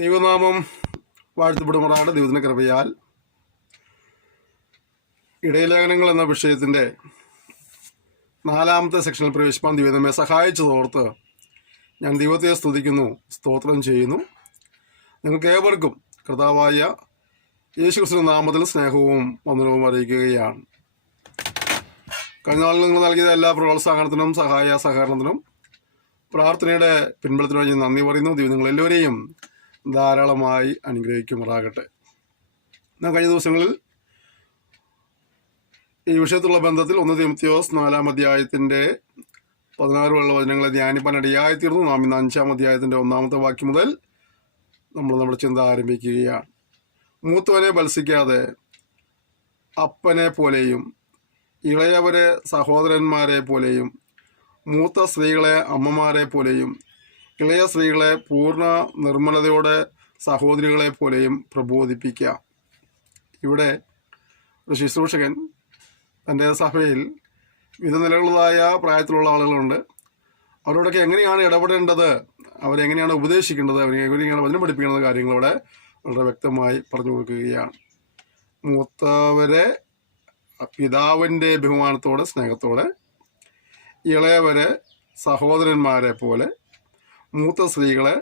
ദൈവനാമം വാഴ്ത്തപ്പെടുമാറാകട്ടെ. ദൈവത്തിൻ്റെ കൃപയാൽ ഇടയലേഖനങ്ങൾ എന്ന വിഷയത്തിൻ്റെ 4-ാമത്തെ സെക്ഷനിൽ പ്രവേശിപ്പാൻ ദൈവം നമ്മെ സഹായിച്ചതോർത്ത് ഞാൻ ദൈവത്തെ സ്തുതിക്കുന്നു, സ്തോത്രം ചെയ്യുന്നു. നിങ്ങൾക്ക് ഏവർക്കും കർത്താവായ യേശുക്രിസ്തുവിന്റെ നാമത്തിൽ സ്നേഹവും വന്ദനവും അറിയിക്കുകയാണ്. കഴിഞ്ഞ നാളിൽ നിങ്ങൾ നൽകിയ എല്ലാ പ്രോത്സാഹനത്തിനും സഹകരണത്തിനും പ്രാർത്ഥനയുടെ പിൻബലത്തിനും ഞാൻ നന്ദി പറയുന്നു. ദൈവം നിങ്ങളെല്ലാവരെയും ധാരാളമായി അനുഗ്രഹിക്കുമാറാകട്ടെ. ഞാൻ കഴിഞ്ഞ ദിവസങ്ങളിൽ ഈ വിഷയത്തിലുള്ള ബന്ധത്തിൽ 1 തീമോഥെയോസ് 4-ാം അധ്യായത്തിൻ്റെ 16 വചനങ്ങളെ ധ്യാനിപ്പാനിടയായിത്തീർന്നു. നാം ഇന്ന് 5-ാം അധ്യായത്തിൻ്റെ 1-ാമത്തെ വാക്യം മുതൽ നമ്മുടെ ചിന്ത ആരംഭിക്കുകയാണ്. മൂത്തവനെ ബത്സിക്കാതെ അപ്പനെ പോലെയും ഇളയവരെ സഹോദരന്മാരെ പോലെയും മൂത്ത സ്ത്രീകളെ അമ്മമാരെ പോലെയും ഇളയ സ്ത്രീകളെ പൂർണ്ണ നിർമ്മലതയോടെ സഹോദരികളെ പോലെയും പ്രബോധിപ്പിക്കുക. ഇവിടെ ഒരു ശുശ്രൂഷകൻ തൻ്റെ സഭയിൽ വിവിധ നിലകളുള്ളതായ പ്രായത്തിലുള്ള ആളുകളുണ്ട്. അവരോടൊക്കെ എങ്ങനെയാണ് ഇടപെടേണ്ടത്, അവരെങ്ങനെയാണ് ഉപദേശിക്കേണ്ടത്, അവരെങ്ങനെയാണ് വചനം പഠിപ്പിക്കേണ്ടത് കാര്യങ്ങളവിടെ വളരെ വ്യക്തമായി പറഞ്ഞു കൊടുക്കുകയാണ്. മൂത്തവരെ പിതാവിൻ്റെ ബഹുമാനത്തോടെ സ്നേഹത്തോടെ, ഇളയവരെ സഹോദരന്മാരെ പോലെ, മൂത്ത സ്ത്രീകളെ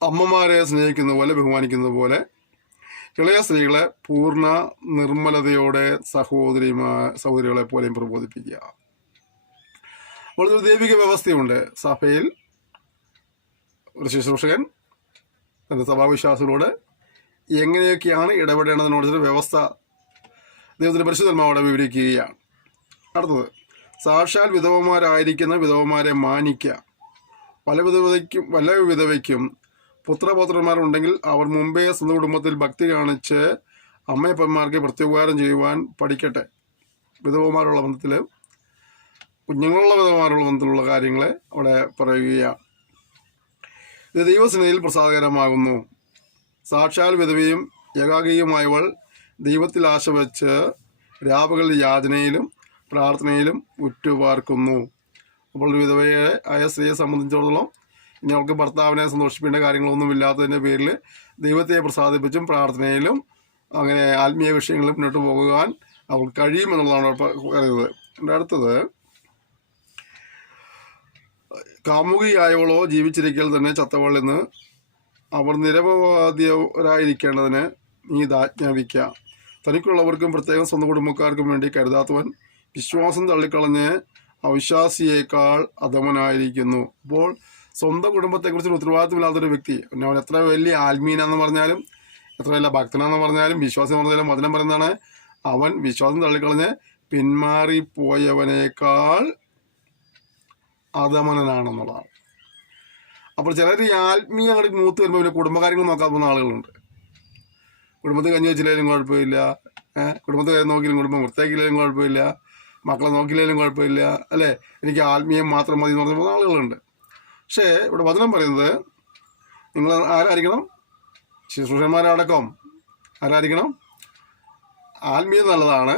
അമ്മമാരെ സ്നേഹിക്കുന്ന പോലെ ബഹുമാനിക്കുന്നത് പോലെ, ഇളയ സ്ത്രീകളെ പൂർണ്ണ നിർമ്മലതയോടെ സഹോദരികളെ പോലെയും പ്രബോധിപ്പിക്കുക. അപ്പോൾ ഒരു ദൈവിക വ്യവസ്ഥയുണ്ട്. സഭയിൽ ഒരു ശുശ്രൂഷകൻ തൻ്റെ സഭാവിശ്വാസികളോട് എങ്ങനെയൊക്കെയാണ് ഇടപെടേണ്ടതിനോടൊരു വ്യവസ്ഥ ദൈവത്തിൻ്റെ പരിശുദ്ധന്മാരോടെ വിവരിക്കുകയാണ്. അടുത്തത്, സാക്ഷാൽ വിധവമാരായിരിക്കുന്ന വിധവമാരെ മാനിക്കുക. വല്ല വിധവയ്ക്കും പുത്രപൗത്രന്മാരുണ്ടെങ്കിൽ അവർ മുമ്പേ സ്വന്തം കുടുംബത്തിൽ ഭക്തി കാണിച്ച് അമ്മയപ്പന്മാർക്ക് പ്രത്യുപകാരം ചെയ്യുവാൻ പഠിക്കട്ടെ. വിധവമാരുള്ള ബന്ധത്തിൽ, കുഞ്ഞുങ്ങളുള്ള വിധവമാരുള്ള ബന്ധത്തിലുള്ള കാര്യങ്ങളെ അവിടെ പറയുകയാണ്. ഇത് ദൈവസന്നിധിയിൽ പ്രസാദകരമാകുന്നു. സാക്ഷാൽ വിധവയും ഏകാഗിയുമായവൾ ദൈവത്തിൽ ആശ വെച്ച് രാവുകളുടെ യാചനയിലും പ്രാർത്ഥനയിലും ഉറ്റുപാർക്കുന്നു. അപ്പോൾ ഒരു വിധവയെ ആയ സ്ത്രീയെ സംബന്ധിച്ചിടത്തോളം ഇനി അവൾക്ക് ഭർത്താവിനെ സന്തോഷിപ്പിക്കേണ്ട കാര്യങ്ങളൊന്നും ഇല്ലാത്തതിൻ്റെ പേരിൽ ദൈവത്തെ പ്രസാദിപ്പിച്ചും പ്രാർത്ഥനയിലും അങ്ങനെ ആത്മീയ വിഷയങ്ങളിൽ മുന്നോട്ട് പോകുവാൻ അവൾക്ക് കഴിയുമെന്നുള്ളതാണ് പറയുന്നത്. എൻ്റെ അടുത്തത്, കാമുകിയായവളോ ജീവിച്ചിരിക്കൽ തന്നെ ചത്തവൾ എന്ന് അവർ നിരപരാധിയരായിരിക്കേണ്ടതിന് നീ ഇതാജ്ഞാപിക്കുക. തനിക്കുള്ളവർക്കും പ്രത്യേകം സ്വന്തം കുടുംബക്കാർക്കും വേണ്ടി കരുതാത്തവൻ വിശ്വാസം തള്ളിക്കളഞ്ഞ് അവിശ്വാസിയേക്കാൾ അധമനായിരിക്കുന്നു. അപ്പോൾ സ്വന്തം കുടുംബത്തെക്കുറിച്ച് ഉത്തരവാദിത്തമില്ലാത്തൊരു വ്യക്തി, പിന്നെ അവൻ എത്ര വലിയ ആത്മീയനെന്ന് പറഞ്ഞാലും എത്ര വലിയ ഭക്തനാന്ന് പറഞ്ഞാലും വിശ്വാസം എന്ന് പറഞ്ഞാലും വചനം പറയുന്നതാണ്, അവൻ വിശ്വാസം തള്ളിക്കളഞ്ഞ് പിന്മാറിപ്പോയവനേക്കാൾ അധമനാണെന്നുള്ളതാണ്. അപ്പോൾ ചിലർ ഈ ആത്മീയ അങ്ങോട്ട് മൂത്ത് വരുമ്പോൾ പിന്നെ കുടുംബകാര്യങ്ങൾ നോക്കാൻ പോകുന്ന ആളുകളുണ്ട്. കുടുംബത്തിൽ കഞ്ഞി വെച്ചില്ലെങ്കിലും കുഴപ്പമില്ല, കുടുംബത്തിൽ കാര്യം നോക്കിയില്ലെങ്കിൽ കുടുംബം വൃത്തിയാക്കിയില്ലെങ്കിലും കുഴപ്പമില്ല, മക്കളെ നോക്കിയില്ലെങ്കിലും കുഴപ്പമില്ല, അല്ലേ, എനിക്ക് ആത്മീയം മാത്രം മതി എന്ന് പറഞ്ഞ പോകുന്ന ആളുകളുണ്ട്. പക്ഷേ ഇവിടെ വചനം പറയുന്നത് നിങ്ങൾ ആരായിരിക്കണം? ശുശ്രൂഷന്മാരടക്കം ആരായിരിക്കണം? ആത്മീയം നല്ലതാണ്,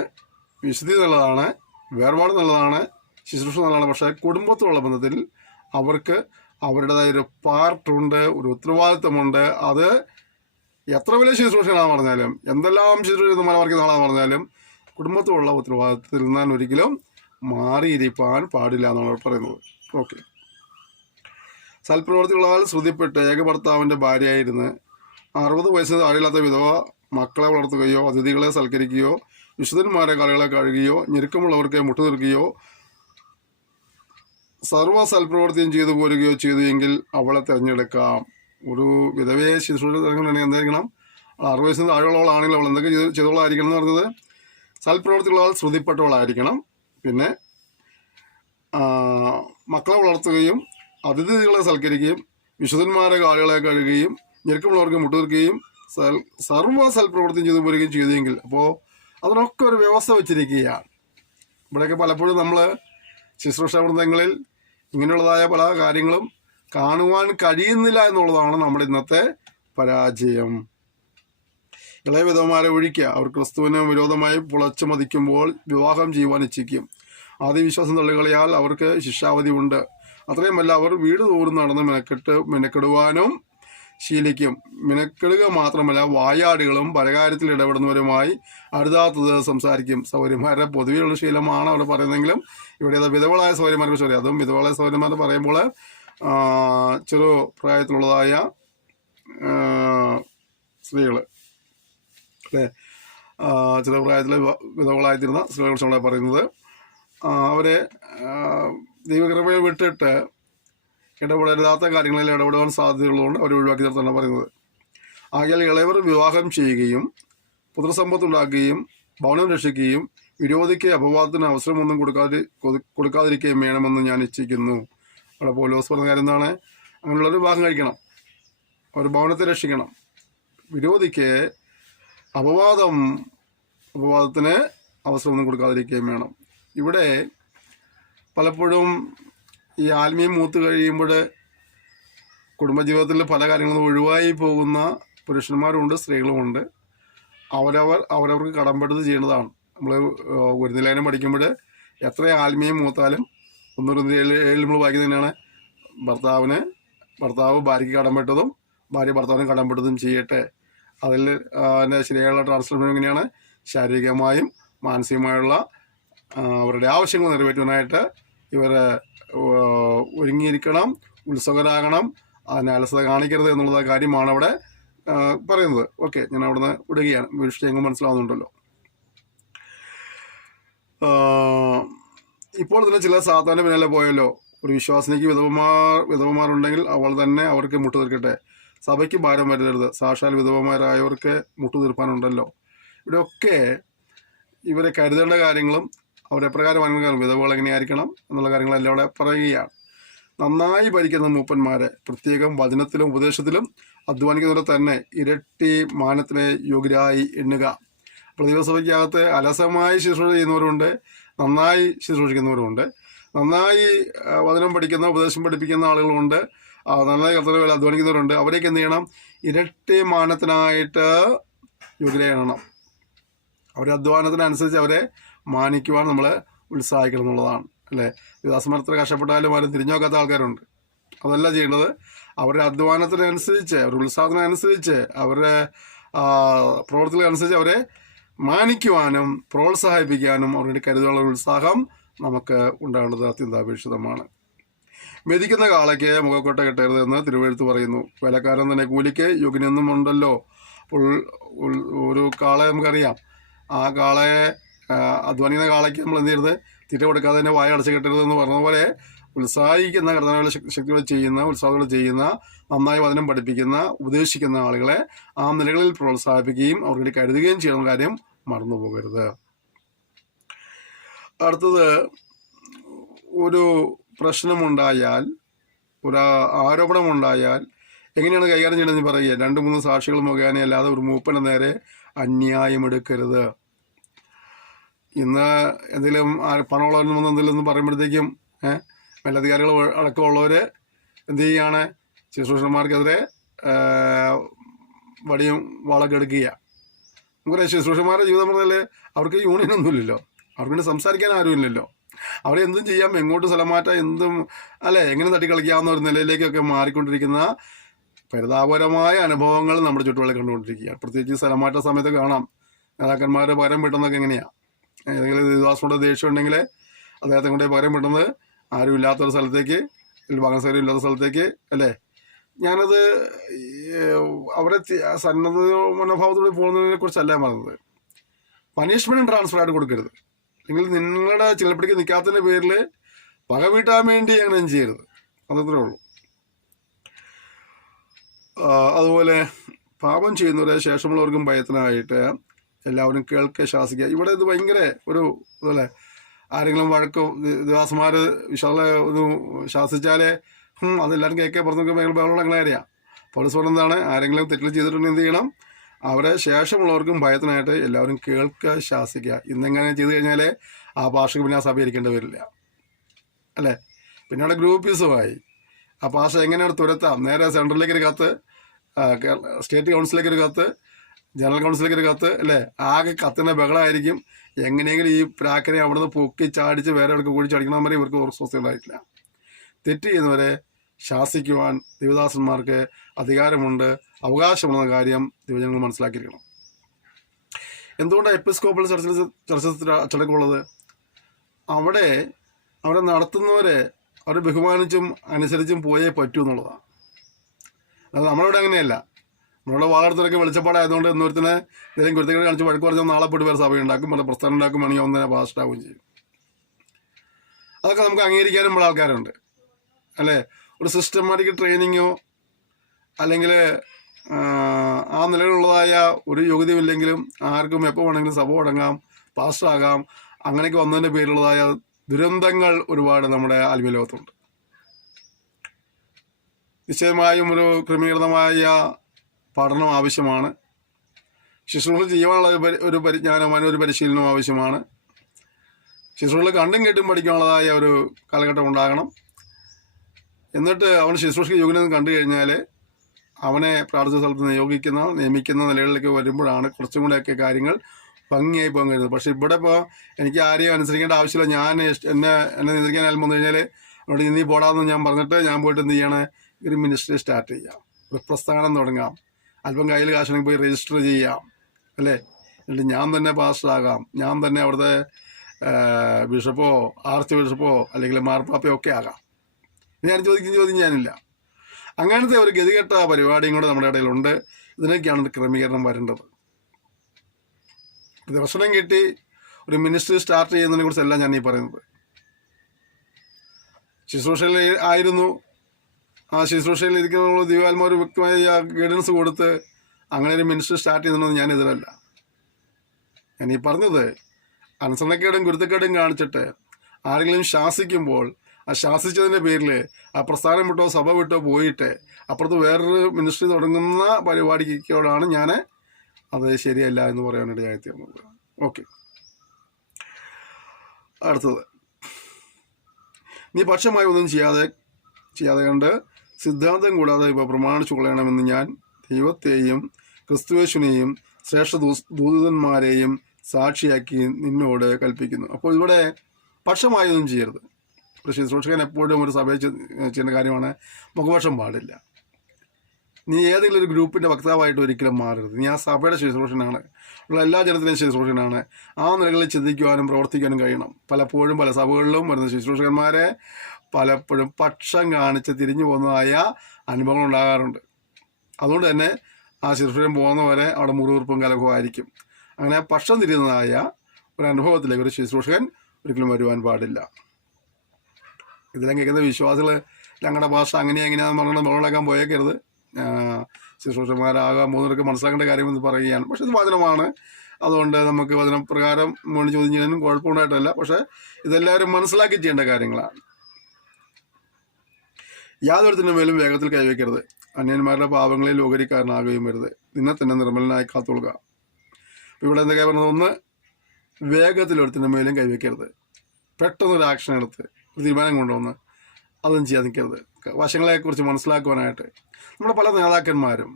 വിശുദ്ധി നല്ലതാണ്, വേർപാട് നല്ലതാണ്, ശുശ്രൂഷ നല്ലതാണ്. പക്ഷേ കുടുംബത്തോടുള്ള ബന്ധത്തിൽ അവർക്ക് അവരുടേതായൊരു പാർട്ടുണ്ട്, ഒരു ഉത്തരവാദിത്വമുണ്ട്. അത് എത്ര വലിയ ശുശ്രൂഷകളാണെന്ന് പറഞ്ഞാലും, എന്തെല്ലാം ശുശ്രൂഷ മലമാർക്കുന്ന ആളാന്ന് പറഞ്ഞാലും കുടുംബത്തോടുള്ള ഉത്തരവാദിത്തത്തിൽ നിന്നാൽ ഒരിക്കലും മാറിയിരിക്കാൻ പാടില്ല എന്നാണ് പറയുന്നത്. ഓക്കെ. സൽപ്രവർത്തികളാൽ ശ്രുതിപ്പെട്ട് ഏകഭർത്താവിൻ്റെ ഭാര്യയായിരുന്ന് 60 വയസ്സിന് താഴെയില്ലാത്ത വിധവ മക്കളെ വളർത്തുകയോ അതിഥികളെ സൽക്കരിക്കുകയോ വിശുദ്ധന്മാരെ കാലുകളെ കഴുകുകയോ ഞെരുക്കമുള്ളവർക്ക് മുട്ടുനിർക്കുകയോ സർവ്വ സൽപ്രവർത്തിയും ചെയ്തു പോരുകയോ ചെയ്തു എങ്കിൽ അവളെ തിരഞ്ഞെടുക്കാം. ഒരു വിധവയെ ശുശ്രൂഷ തിരഞ്ഞെടുക്കണമെങ്കിൽ എന്തായിരിക്കണം? 60 വയസ്സിന് താഴെയുള്ളവളാണെങ്കിൽ അവൾ എന്തൊക്കെ ചെയ്തവളായിരിക്കണം എന്ന് പറഞ്ഞത്? സൽപ്രവർത്തികളാൽ ശ്രുതിപ്പെട്ടവളായിരിക്കണം. പിന്നെ മക്കളെ വളർത്തുകയും അതിഥികളെ സൽക്കരിക്കുകയും വിശുദ്ധന്മാരെ കാലുകളെ കഴുകുകയും ഞെരുക്കമുള്ളവർക്ക് മുട്ടുനിർക്കുകയും സർവ്വ സൽപ്രവർത്തിയും ചെയ്തു പോരുകയും ചെയ്തെങ്കിൽ, അപ്പോൾ അതിനൊക്കെ ഒരു വ്യവസ്ഥ വെച്ചിരിക്കുകയാണ്. ഇവിടെയൊക്കെ പലപ്പോഴും നമ്മൾ ശുശ്രൂഷ വൃന്ദങ്ങളിൽ ഇങ്ങനെയുള്ളതായ പല കാര്യങ്ങളും കാണുവാൻ കഴിയുന്നില്ല എന്നുള്ളതാണ് നമ്മുടെ ഇന്നത്തെ പരാജയം. ഇളയ വിധവമാരെ ഒഴിക്കുക. അവർ ക്രിസ്തുവിന് വിരോധമായി പുളച്ചു മതിക്കുമ്പോൾ വിവാഹം ചെയ്യുവാൻ ഇച്ഛിക്കും. ആദ്യ വിശ്വാസം തള്ളിക്കളയാൽ അവർക്ക് ശിക്ഷാവധി ഉണ്ട്. അത്രയുമല്ല, അവർ വീട് തോറും നടന്ന് മെനക്കെടുവാനും ശീലിക്കും. മിനക്കെടുക മാത്രമല്ല, വായാടികളും പലകാര്യത്തിൽ ഇടപെടുന്നവരുമായി അരുതാത്തത് സംസാരിക്കും. സൗകര്യന്മാരുടെ പൊതുവെയുള്ള ശീലമാണ് അവിടെ പറയുന്നതെങ്കിലും ഇവിടെ അത് വിധവളായ സൗകര്യന്മാരെ കുറിച്ച് പറയും. അതും വിധവളായ സൗകര്യന്മാരെ പറയുമ്പോൾ ചെറു പ്രായത്തിലുള്ളതായ സ്ത്രീകൾ, അല്ലേ, ചെറു പ്രായത്തിൽ വിധവളായിത്തീരുന്ന സ്ത്രീകളെ കുറിച്ചാണ് പറയുന്നത്. അവരെ ദൈവകൃപയെ വിട്ടിട്ട് ഇടപെടരുതാത്ത കാര്യങ്ങളിൽ ഇടപെടുവാൻ സാധ്യതയുള്ളതുകൊണ്ട് അവർ ഒഴിവാക്കി നിർത്താനാണ് പറയുന്നത്. ആകയാൽ ഇളയവർ വിവാഹം ചെയ്യുകയും പുത്രസമ്പത്ത് ഉണ്ടാക്കുകയും ഭവനം രക്ഷിക്കുകയും വിരോധിക്ക് അപവാദത്തിന് അവസരമൊന്നും കൊടുക്കാതിരിക്കുകയും വേണമെന്ന് ഞാൻ ഇച്ഛിക്കുന്നു. അവിടെ പൗലോസ് പറഞ്ഞ കാര്യം എന്താണ്? അങ്ങനെയുള്ളൊരു വിവാഹം കഴിക്കണം, ഒരു ഭവനത്തെ രക്ഷിക്കണം. വിരോധിക്ക് അപവാദത്തിന് അവസരമൊന്നും കൊടുക്കാതിരിക്കുകയും വേണം. ഇവിടെ പലപ്പോഴും ഈ ആത്മീയം മൂത്ത് കഴിയുമ്പോൾ കുടുംബജീവിതത്തിൽ പല കാര്യങ്ങളും ഒഴിവായി പോകുന്ന പുരുഷന്മാരുമുണ്ട്, സ്ത്രീകളുമുണ്ട്. അവരവർക്ക് കടമ്പെടുത്ത് ചെയ്യേണ്ടതാണ്. നമ്മൾ ഒരു നിലയം പഠിക്കുമ്പോൾ എത്ര ആത്മീയം മൂത്താലും 1:7 നമ്മൾ വായിക്കുന്നത് തന്നെയാണ്, ഭർത്താവ് ഭാര്യയ്ക്ക് കടമ്പെട്ടതും ഭാര്യ ഭർത്താവിന് കടമ്പെട്ടതും ചെയ്യട്ടെ. അതിൽ അതിൻ്റെ ശരിയായുള്ള ട്രാൻസ്ലേഷൻ എങ്ങനെയാണ്? ശാരീരികമായും മാനസികമായുള്ള അവരുടെ ആവശ്യങ്ങൾ നിറവേറ്റുവാനായിട്ട് ഇവർ ഒരുങ്ങിയിരിക്കണം, ഉത്സുകരാകണം, അതിനെ അലസത കാണിക്കരുത് എന്നുള്ള കാര്യമാണ് അവിടെ പറയുന്നത്. ഓക്കെ, ഞാൻ അവിടെ നിന്ന് വിടുകയാണ്. വിഷയങ്ങൾ മനസ്സിലാവുന്നുണ്ടല്ലോ. ഇപ്പോൾ തന്നെ ചില സാധാരണ പിന്നാലെ പോയല്ലോ. ഒരു വിശ്വാസിനിക്ക് വിധവമാരുണ്ടെങ്കിൽ അവൾ തന്നെ അവർക്ക് മുട്ടുതീർക്കട്ടെ. സഭയ്ക്ക് ഭാരം വരരുത്. സാക്ഷാൽ വിധവമാരായവർക്ക് മുട്ടുതീർപ്പാനുണ്ടല്ലോ. ഇവിടെയൊക്കെ ഇവരെ കരുതേണ്ട കാര്യങ്ങളും അവരെപ്രകാരം അനുഭവം വിധവകൾ എങ്ങനെയായിരിക്കണം എന്നുള്ള കാര്യങ്ങളെല്ലാം അവിടെ പറയുകയാണ്. നന്നായി ഭരിക്കുന്ന മൂപ്പന്മാരെ പ്രത്യേകം വചനത്തിലും ഉപദേശത്തിലും അധ്വാനിക്കുന്നവരെ തന്നെ ഇരട്ടി മാനത്തിന് യോഗ്യരായി എണ്ണുക. അപ്പോൾ ദൈവസഭയ്ക്കകത്ത് അലസമായി ശുശ്രൂഷ ചെയ്യുന്നവരുണ്ട്, നന്നായി ശുശ്രൂഷിക്കുന്നവരുമുണ്ട്. നന്നായി വചനം പഠിക്കുന്ന ഉപദേശം പഠിപ്പിക്കുന്ന ആളുകളുണ്ട്, നന്നായി കർത്തവ്യം അധ്വാനിക്കുന്നവരുണ്ട്. അവരേക്ക് എന്ത് ചെയ്യണം? ഇരട്ടി മാനത്തിനായിട്ട് യോഗ്യരായി എണ്ണണം. അവരുടെ അധ്വാനത്തിനനുസരിച്ച് അവരെ മാനിക്കുവാൻ നമ്മൾ ഉത്സാഹിക്കണം എന്നുള്ളതാണ്, അല്ലേ? വിദാസമരത്തിൽ കഷ്ടപ്പെട്ടാലും ആരും തിരിഞ്ഞു നോക്കാത്ത ആൾക്കാരുണ്ട്. അതല്ല ചെയ്യേണ്ടത്. അവരുടെ അധ്വാനത്തിനനുസരിച്ച്, അവരുടെ ഉത്സാഹത്തിനനുസരിച്ച്, അവരുടെ പ്രവർത്തനത്തിനനുസരിച്ച് അവരെ മാനിക്കുവാനും പ്രോത്സാഹിപ്പിക്കാനും അവരുടെ കരുതുള്ള ഉത്സാഹം നമുക്ക് ഉണ്ടാകേണ്ടത് അത്യന്താപേക്ഷിതമാണ്. മെതിക്കുന്ന കാളയ്ക്ക് മുഖക്കൊട്ട കെട്ടരുത് എന്ന് തിരുവെഴുത്ത് പറയുന്നു. വേലക്കാരൻ തന്നെ കൂലിക്ക് യോഗ്യനൊന്നും ഉണ്ടല്ലോ. അപ്പോൾ ഒരു കാളയെ നമുക്കറിയാം. ആ കാളയെ അധ്വാനിക്കുന്ന കാളയ്ക്ക് നമ്മൾ എന്ത് ചെയ്യരുത്? തീറ്റ കൊടുക്കാതെ തന്നെ വായ അടച്ച് കെട്ടരുത് എന്ന് പറഞ്ഞ പോലെ ഉത്സാഹിക്കുന്ന കർത്തവ്യ ശക്തിയോടെ ചെയ്യുന്ന, ഉത്സാഹത്തോടെ ചെയ്യുന്ന, നന്നായി വചനം പഠിപ്പിക്കുന്ന, ഉപദേശിക്കുന്ന ആളുകളെ ആ നിലകളിൽ പ്രോത്സാഹിപ്പിക്കുകയും അവർക്ക് കരുതുകയും ചെയ്യുന്ന കാര്യം മറന്നു പോകരുത്. അടുത്തത്, ഒരു പ്രശ്നമുണ്ടായാൽ, ഒരു ആരോപണമുണ്ടായാൽ എങ്ങനെയാണ് കൈകാര്യം ചെയ്യണമെന്ന് പറയുക. 2-3 സാക്ഷികൾ മുഖേന അല്ലാതെ ഒരു മൂപ്പൻ്റെ നേരെ അന്യായം എടുക്കരുത്. ഇന്ന് എന്തെങ്കിലും പണമുള്ളവരെന്ന് എന്തെങ്കിലും പറയുമ്പോഴത്തേക്കും മേലധികാരികൾ അടക്കമുള്ളവർ എന്ത് ചെയ്യുകയാണ്? ശുശ്രൂഷന്മാർക്കെതിരെ വടിയും വാളൊക്കെ എടുക്കുക. നമുക്കറിയാം, ശുശ്രൂഷന്മാരുടെ ജീവിതം പറഞ്ഞാൽ അവർക്ക് യൂണിയനൊന്നുമില്ലല്ലോ, അവർക്ക് സംസാരിക്കാൻ ആരുമില്ലല്ലോ. അവരെ എന്തും ചെയ്യാം, എങ്ങോട്ട് സ്ഥലം മാറ്റാം, എന്തും അല്ലേ, എങ്ങനെ തട്ടിക്കളിക്കാവുന്ന ഒരു നിലയിലേക്കൊക്കെ മാറിക്കൊണ്ടിരിക്കുന്ന പരിതാപകരമായ അനുഭവങ്ങൾ നമ്മുടെ ചുറ്റുപാടിൽ കണ്ടുകൊണ്ടിരിക്കുകയാണ്. പ്രത്യേകിച്ച് സ്ഥലം മാറ്റ സമയത്ത് കാണാം, നേതാക്കന്മാരെ പകരം വിട്ടുന്നതൊക്കെ എങ്ങനെയാണ്. ഏതെങ്കിലും ദേവദാസനോട് ദേഷ്യം ഉണ്ടെങ്കിൽ അദ്ദേഹത്തെ കൊണ്ട് പകരം വിടുന്നത് ആരും ഇല്ലാത്തൊരു സ്ഥലത്തേക്ക്, വാഹന സൗകര്യം ഇല്ലാത്ത സ്ഥലത്തേക്ക്, അല്ലേ? ഞാനത് അവിടെ സന്നദ്ധ മനോഭാവത്തോടെ പോകുന്നതിനെ കുറിച്ചല്ല പറഞ്ഞത്. പനിഷ്മെൻറ്റും ട്രാൻസ്ഫർ ആയിട്ട് കൊടുക്കരുത്. അല്ലെങ്കിൽ നിങ്ങളുടെ ചിലപ്പടിക്ക് നിൽക്കാത്തതിൻ്റെ പേരിൽ പക വീട്ടാൻ വേണ്ടി അങ്ങനെ ചെയ്യരുത്. അതത്രേ ഉള്ളൂ. അതുപോലെ പാപം ചെയ്യുന്നവരെ ശേഷമുള്ളവർക്കും ഭയത്തിനായിട്ട് എല്ലാവരും കേൾക്കെ ശാസിക്കുക. ഇവിടെ ഇത് ഭയങ്കര ഒരു അതുപോലെ ആരെങ്കിലും വഴക്ക് ദേവാസന്മാർ വിശാല ഒരു ശാസിച്ചാലേ അതെല്ലാവരും കേൾക്കെ പറഞ്ഞു ഭയങ്കര ബഹളമുള്ള കാര്യമാണ്. പോലീസ് പറഞ്ഞതാണ്, ആരെങ്കിലും തെറ്റിൽ ചെയ്തിട്ടുണ്ടെങ്കിൽ എന്ത് ചെയ്യണം? അവരെ ശേഷമുള്ളവർക്കും ഭയത്തിനായിട്ട് എല്ലാവരും കേൾക്കുക, ശാസിക്കുക. ഇന്നെങ്ങനെ ചെയ്ത് കഴിഞ്ഞാൽ ആ ഭാഷയ്ക്ക് പിന്നെ ആ സഭ ഇരിക്കേണ്ടി വരില്ല, അല്ലേ? പിന്നെ അവിടെ ഗ്രൂപ്പീസുമായി ആ ഭാഷ എങ്ങനെയാണ് തുരത്താം? നേരെ സെൻട്രലിലേക്ക് ഒരു കത്ത്, സ്റ്റേറ്റ് കൗൺസിലേക്ക് ഒരു കത്ത്, ജനറൽ കൗൺസിലേക്ക് ഒരു കത്ത്, അല്ലേ? ആകെ കത്തിൻ്റെ ബഹളമായിരിക്കും. എങ്ങനെയെങ്കിലും ഈ പ്രാക്കനെ അവിടെ നിന്ന് പൊക്കി ചാടിച്ച് വേറെ എവിടെ കൂടി ചടിക്കണം വരെ ഇവർക്ക് സ്വസ്ഥ ഉണ്ടായിട്ടില്ല. തെറ്റ് ചെയ്യുന്നവരെ ശാസിക്കുവാൻ ദൈവദാസന്മാർക്ക് അധികാരമുണ്ട്, അവകാശമുണ്ടെന്ന കാര്യം ദൈവജനങ്ങൾ മനസ്സിലാക്കിയിരിക്കണം. എന്തുകൊണ്ടാണ് എപ്പിസ്കോപ്പൽ ചർച്ചുള്ളത്? അവിടെ നടത്തുന്നവരെ അവർ ബഹുമാനിച്ചും അനുസരിച്ചും പോയേ പറ്റൂ എന്നുള്ളതാണ്. അത് നമ്മളിവിടെ അങ്ങനെയല്ല. നമ്മുടെ വാഹനത്തിനൊക്കെ വെളിച്ചപ്പാടായതുകൊണ്ട് എന്നൊരുത്തിനെ ഏതെങ്കിലും കുരുത്തക്കേട് കാണിച്ച് വഴക്ക് പറഞ്ഞാൽ നാളെ പോയിട്ട് വേറെ സഭയുണ്ടാക്കും, വേറെ പ്രസ്ഥാനം ഉണ്ടാക്കും, വേണമെങ്കിൽ ഒന്നിനെ പാസ്റ്റാവുകയും ചെയ്യും. അതൊക്കെ നമുക്ക് അംഗീകരിക്കാനും ഉള്ള ആൾക്കാരുണ്ട് അല്ലേ. ഒരു സിസ്റ്റമാറ്റിക് ട്രെയിനിങ്ങോ അല്ലെങ്കിൽ ആ നിലയിലുള്ളതായ ഒരു യോഗ്യതയുമില്ലെങ്കിലും ആർക്കും എപ്പോൾ വേണമെങ്കിലും സഭ തുടങ്ങാം, പാസ്റ്റാകാം. അങ്ങനെയൊക്കെ വന്നതിൻ്റെ പേരിലുള്ളതായ ദുരന്തങ്ങൾ ഒരുപാട് നമ്മുടെ ആത്മീയ ലോകത്തുണ്ട്. നിശ്ചയമായും ഒരു ക്രമീകൃതമായ പഠനം ആവശ്യമാണ്. ശുശ്രൂഷ ചെയ്യുവാനുള്ള ഒരു പരിജ്ഞാനം, ഒരു പരിശീലനവും ആവശ്യമാണ്. ശുശ്രൂഷ കണ്ടും കേട്ടും പഠിക്കാനുള്ളതായ ഒരു കാലഘട്ടം ഉണ്ടാകണം. എന്നിട്ട് അവൻ ശുശ്രൂഷയ്ക്ക് യോഗ്യനെന്ന് കണ്ടു കഴിഞ്ഞാൽ അവനെ പ്രാർത്ഥന സ്ഥലത്ത് നിയമിക്കുന്ന നിലകളിലേക്ക് വരുമ്പോഴാണ് കുറച്ചും കൂടെയൊക്കെ കാര്യങ്ങൾ ഭംഗിയായി പോകാൻ കഴിയുന്നത്. പക്ഷെ ഇവിടെ ഇപ്പോൾ എനിക്ക് ആരെയും അനുസരിക്കേണ്ട ആവശ്യമില്ല. ഞാൻ എന്നെ നിയന്ത്രിക്കാൻ വന്നു കഴിഞ്ഞാൽ അവിടെ നീ പോടാമെന്ന് ഞാൻ പറഞ്ഞിട്ട് ഞാൻ പോയിട്ട് എന്ത് ചെയ്യണേ, ഒരു മിനിസ്ട്രി സ്റ്റാർട്ട് ചെയ്യാം, ഒരു പ്രസ്ഥാനം തുടങ്ങാം, അല്പം കയ്യിൽ കാശുണ്ടെങ്കിൽ പോയി രജിസ്റ്റർ ചെയ്യാം അല്ലേ. എന്നിട്ട് ഞാൻ തന്നെ പാസ്റ്ററാകാം, ഞാൻ തന്നെ അവിടുത്തെ ബിഷപ്പോ ആർച്ച് ബിഷപ്പോ അല്ലെങ്കിൽ മാർപ്പാപ്പയോ ഒക്കെ ആകാം. ഞാൻ ചോദിക്കുന്ന ചോദ്യം ഞാനില്ല. അങ്ങനത്തെ ഒരു ഗതികെട്ട പരിപാടിയും കൂടെ നമ്മുടെ ഇടയിലുണ്ട്. ഇതിനൊക്കെയാണ് ക്രമീകരണം വരേണ്ടത്. ദർശനം കിട്ടി ഒരു മിനിസ്ട്രി സ്റ്റാർട്ട് ചെയ്യുന്നതിനെ കുറിച്ചല്ല ഞാൻ ഈ പറയുന്നത്. ശുശ്രൂഷയിൽ ആയിരുന്നു, ആ ശുശ്രൂഷയിൽ ഇരിക്കുന്ന ദൈവാത്മാവ് ഒരു വ്യക്തമായ ഗൈഡൻസ് കൊടുത്ത് അങ്ങനെ ഒരു മിനിസ്ട്രി സ്റ്റാർട്ട് ചെയ്യുന്നതെന്ന് ഞാൻ എതിരല്ല. ഞാൻ ഈ പറഞ്ഞത് അനുസരണക്കേടും ഗുരുത്തക്കേടും കാണിച്ചിട്ട് ആരെങ്കിലും ശാസിക്കുമ്പോൾ ആ ശാസിച്ചതിൻ്റെ പേരിൽ ആ പ്രസ്ഥാനം വിട്ടോ സഭ വിട്ടോ പോയിട്ട് അപ്പുറത്ത് വേറൊരു മിനിസ്ട്രി തുടങ്ങുന്ന പരിപാടിക്കോടാണ് ഞാൻ അത് ശരിയല്ല എന്ന് പറയാനിടയായി തീർന്നത്. ഓക്കെ, അടുത്തത്, നീ പക്ഷമായി ഒന്നും ചെയ്യാതെ കണ്ട് സിദ്ധാന്തം കൂടാതെ ഇവ പ്രമാണിച്ചു കൊള്ളണമെന്ന് ഞാൻ ദൈവത്തെയും ക്രിസ്തുവേശുവിനെയും ശ്രേഷ്ഠ ദൂതന്മാരെയും സാക്ഷിയാക്കി നിന്നോട് കൽപ്പിക്കുന്നു. അപ്പോൾ ഇവിടെ പക്ഷമായി ഒന്നും ചെയ്യരുത്. ഒരു ശുശ്രൂഷകൻ എപ്പോഴും ഒരു സഭയിൽ ചെയ്യുന്ന കാര്യമാണ് മുഖപക്ഷം പാടില്ല. നീ ഏതെങ്കിലും ഒരു ഗ്രൂപ്പിൻ്റെ വക്താവായിട്ട് ഒരിക്കലും മാറരുത്. നീ ആ സഭയുടെ ശുശ്രൂഷനാണ്, ഉള്ള എല്ലാ ജനത്തിൻ്റെയും ശുശ്രൂഷനാണ്. ആ നിലകളിൽ ചിന്തിക്കുവാനും പ്രവർത്തിക്കാനും കഴിയണം. പലപ്പോഴും പല സഭകളിലും വരുന്ന ശുശ്രൂഷകന്മാരെ പലപ്പോഴും പക്ഷം കാണിച്ച് തിരിഞ്ഞു പോകുന്നതായ അനുഭവങ്ങൾ ഉണ്ടാകാറുണ്ട്. അതുകൊണ്ട് തന്നെ ആ ശുശ്രൂഷൻ പോകുന്നവരെ അവിടെ മുറിവുറുപ്പും കലഹവും ആയിരിക്കും. അങ്ങനെ പക്ഷം തിരിയുന്നതായ ഒരു അനുഭവത്തിലേക്ക് ഒരു ശുശ്രൂഷകൻ ഒരിക്കലും വരുവാൻ പാടില്ല. ഇതിലും കേൾക്കുന്ന വിശ്വാസികൾ ഞങ്ങളുടെ ഭാഷ എങ്ങനെയാണെന്ന് പറഞ്ഞാൽ മുളകാൻ പോയേക്കരുത്. ശുശ്രൂഷന്മാരാകാൻ പോകുന്നവർക്ക് മനസ്സിലാക്കേണ്ട കാര്യമെന്ന് പറയുകയാണ്. പക്ഷെ ഇത് വചനമാണ്, അതുകൊണ്ട് നമുക്ക് വചനപ്രകാരം വേണ്ടി ചോദ്യം ചെയ്യാനും കുഴപ്പമുണ്ടായിട്ടല്ല. പക്ഷേ ഇതെല്ലാവരും മനസ്സിലാക്കി ചെയ്യേണ്ട കാര്യങ്ങളാണ്. യാതൊരുത്തിൻ്റെ മേലും വേഗത്തിൽ കൈവയ്ക്കരുത്. അന്യന്മാരുടെ പാപങ്ങളിൽ ലോകരിക്കാരനാകുകയും വരുത്. നിന്നെ തന്നെ നിർമ്മലനായി കാത്തുകൊള്ളുക. ഇവിടെ എന്തൊക്കെയാണ് പറഞ്ഞത്? ഒന്ന്, വേഗത്തിൽ ഒരുത്തിൻ്റെ മേലും കൈവയ്ക്കരുത്. പെട്ടെന്നൊരു ആക്ഷൻ എടുത്ത് ഒരു തീരുമാനം കൊണ്ടുവന്ന് അതൊന്നും ചെയ്യാൻ നിൽക്കരുത്. വശങ്ങളെക്കുറിച്ച് മനസ്സിലാക്കുവാനായിട്ട് നമ്മുടെ പല നേതാക്കന്മാരും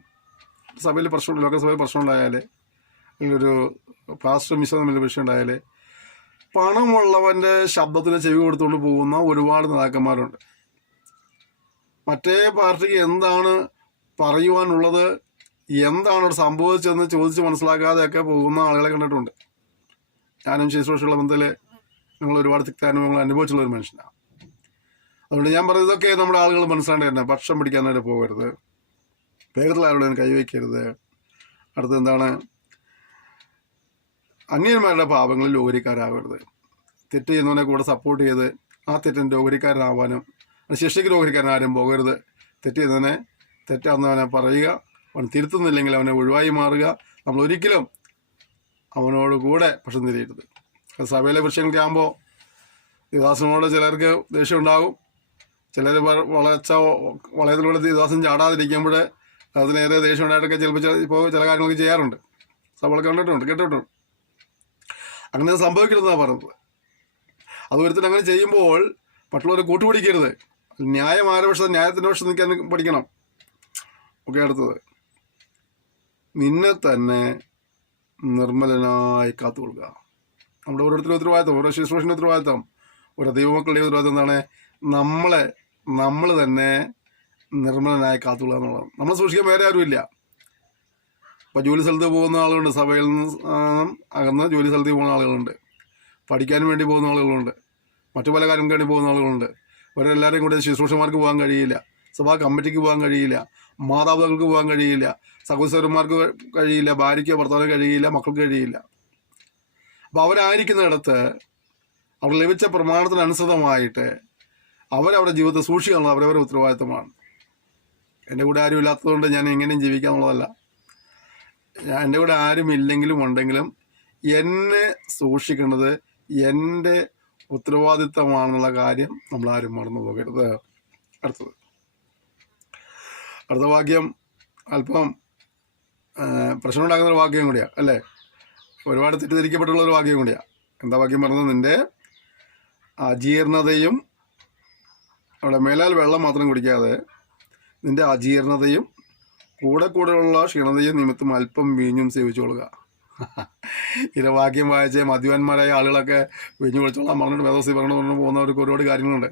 സഭയിൽ പ്രശ്നം, ലോകസഭയിൽ പ്രശ്നം ഉണ്ടായാൽ അല്ലെങ്കിൽ ഒരു പാസ്റ്റർ മിസ് തമ്മിൽ വിഷയം ഉണ്ടായാൽ പണമുള്ളവൻ്റെ ശബ്ദത്തിന് ചെവി കൊടുത്തുകൊണ്ട് പോകുന്ന ഒരുപാട് നേതാക്കന്മാരുണ്ട്. മറ്റേ പാർട്ടിക്ക് എന്താണ് പറയുവാനുള്ളത്, എന്താണ് അവിടെ സംഭവിച്ചതെന്ന് ചോദിച്ച് മനസ്സിലാക്കാതെയൊക്കെ പോകുന്ന ആളുകളെ കണ്ടിട്ടുണ്ട്. ഞാനും ശുശ്രൂഷയുള്ള ബന്ധത്തിൽ ഞങ്ങൾ ഒരുപാട് തിക്താനുഭവങ്ങൾ അനുഭവിച്ചുള്ള ഒരു മനുഷ്യനാണ്. അതുകൊണ്ട് ഞാൻ പറയുന്നതൊക്കെ നമ്മുടെ ആളുകൾ മനസ്സിലാണ്ട് തന്നെ പക്ഷം പിടിക്കാനായിട്ട് പോകരുത്, വേഗത്തിൽ ആരോടും കൈവയ്ക്കരുത്. അടുത്ത് എന്താണ്? അന്യന്മാരുടെ പാപങ്ങളിൽ ലോകരിക്കാരാകരുത്. തെറ്റ് ചെയ്യുന്നവനെ കൂടെ സപ്പോർട്ട് ചെയ്ത് ആ തെറ്റിന് ലോകരിക്കാരനാവാനും ശിക്ഷയ്ക്ക് ലോകരിക്കാരനാരും പോകരുത്. തെറ്റ് ചെയ്യുന്നവനെ തെറ്റാന്നവനെ പറയുക, അവൻ തിരുത്തുന്നില്ലെങ്കിൽ അവനെ ഒഴിവായി മാറുക. നമ്മൾ ഒരിക്കലും അവനോട് കൂടെ പക്ഷം തിരിയരുത്. സഭയിലെ വിഷയങ്ങളൊക്കെ ആകുമ്പോൾ ദേവദാസനോട് ചിലർക്ക് ദേഷ്യം ഉണ്ടാകും. ചിലർ വളയത്തിലൂടെ ദേവദാസൻ ചാടാതിരിക്കുമ്പോൾ അതിനേറെ ദേഷ്യം ഉണ്ടായിട്ടൊക്കെ ചിലപ്പോൾ ഇപ്പോൾ ചില കാര്യങ്ങളൊക്കെ ചെയ്യാറുണ്ട്. സഭകൾ കേട്ടിട്ടുണ്ട്. അങ്ങനെ സംഭവിക്കരുതെന്നാണ് പറയുന്നത്. അത് ഒരുത്തിന് അങ്ങനെ ചെയ്യുമ്പോൾ മറ്റുള്ളവരെ കൂട്ടുപിടിക്കരുത്. ന്യായം ആരുടെ പക്ഷം, ന്യായത്തിൻ്റെ പക്ഷം നിൽക്കാൻ പഠിക്കണം. ഓക്കെ, അടുത്തത്, നിന്നെ തന്നെ നിർമ്മലനായി കാത്തുകൊള്ളുക. നമ്മുടെ ഓരോരുത്തരും ഉത്തരവാദിത്തം, ഓരോ ശുശ്രൂഷൻ്റെ ഉത്തരവാദിത്തം, ഓരോ ദൈവമക്കളുടെ ഉത്തരവാദിത്തം എന്താണ്? നമ്മൾ തന്നെ നിർമ്മലനായി കാത്തുകൊള്ളുക എന്നുള്ളതാണ്. നമ്മളെ സൂക്ഷിക്കാൻ വേറെ ആരുമില്ല. ഇപ്പോൾ ജോലി സ്ഥലത്ത് പോകുന്ന ആളുകളുണ്ട്, സഭയിൽ നിന്ന് അകന്ന് ജോലി സ്ഥലത്ത് പോകുന്ന ആളുകളുണ്ട്, പഠിക്കാൻ വേണ്ടി പോകുന്ന ആളുകളുണ്ട്, മറ്റു പല കാര്യങ്ങൾക്ക് വേണ്ടി പോകുന്ന ആളുകളുണ്ട്. ഇവരെല്ലാവരെയും കൂടെ ശുശ്രൂഷന്മാർക്ക് പോകാൻ കഴിയില്ല, സഭാ കമ്മിറ്റിക്ക് പോകാൻ കഴിയില്ല, മാതാപിതാക്കൾക്ക് പോകാൻ കഴിയില്ല, സഹോദരന്മാർക്ക് കഴിയില്ല, ഭാര്യയ്ക്കോ ഭർത്താവിന് കഴിയില്ല, മക്കൾക്ക് കഴിയില്ല. അപ്പോൾ അവരായിരിക്കുന്നിടത്ത് അവർ ലഭിച്ച പ്രമാണത്തിനനുസൃതമായിട്ട് അവരവരുടെ ജീവിതത്തെ സൂക്ഷിക്കാനുള്ളത് അവരവരുടെ ഉത്തരവാദിത്തമാണ്. എൻ്റെ കൂടെ ആരും ഇല്ലാത്തതുകൊണ്ട് ഞാൻ എങ്ങനെയും ജീവിക്കാന്നുള്ളതല്ല. എൻ്റെ കൂടെ ആരും ഇല്ലെങ്കിലും ഉണ്ടെങ്കിലും എന്നെ സൂക്ഷിക്കേണ്ടത് എൻ്റെ ഉത്തരവാദിത്തമാണെന്നുള്ള കാര്യം നമ്മളാരും മറന്നു പോകരുത്. അടുത്ത വാക്യം അല്പം പ്രശ്നമുണ്ടാകുന്നൊരു വാക്യം കൂടിയാണ്, അല്ലേ? ഒരുപാട് തെറ്റിദ്ധരിക്കപ്പെട്ടുള്ളൊരു വാക്യം കൂടിയാണ്. എന്താ വാക്യം പറഞ്ഞത്? നിൻ്റെ അജീർണതയും, അവിടെ മേലാൽ വെള്ളം മാത്രം കുടിക്കാതെ നിൻ്റെ അജീർണതയും കൂടെയുള്ള ക്ഷീണതയും നിമിത്തം അല്പം വീഞ്ഞും സേവിച്ചുകൊള്ളുക. ഇതിൻ്റെ വാക്യം വായിച്ച് മദ്യപാന്മാരായ ആളുകളൊക്കെ വീഞ്ഞു കുടിച്ചോളാം പറഞ്ഞിട്ട് വേദോസി പറഞ്ഞു പോകുന്നവർക്ക് ഒരുപാട് കാര്യങ്ങളുണ്ട്.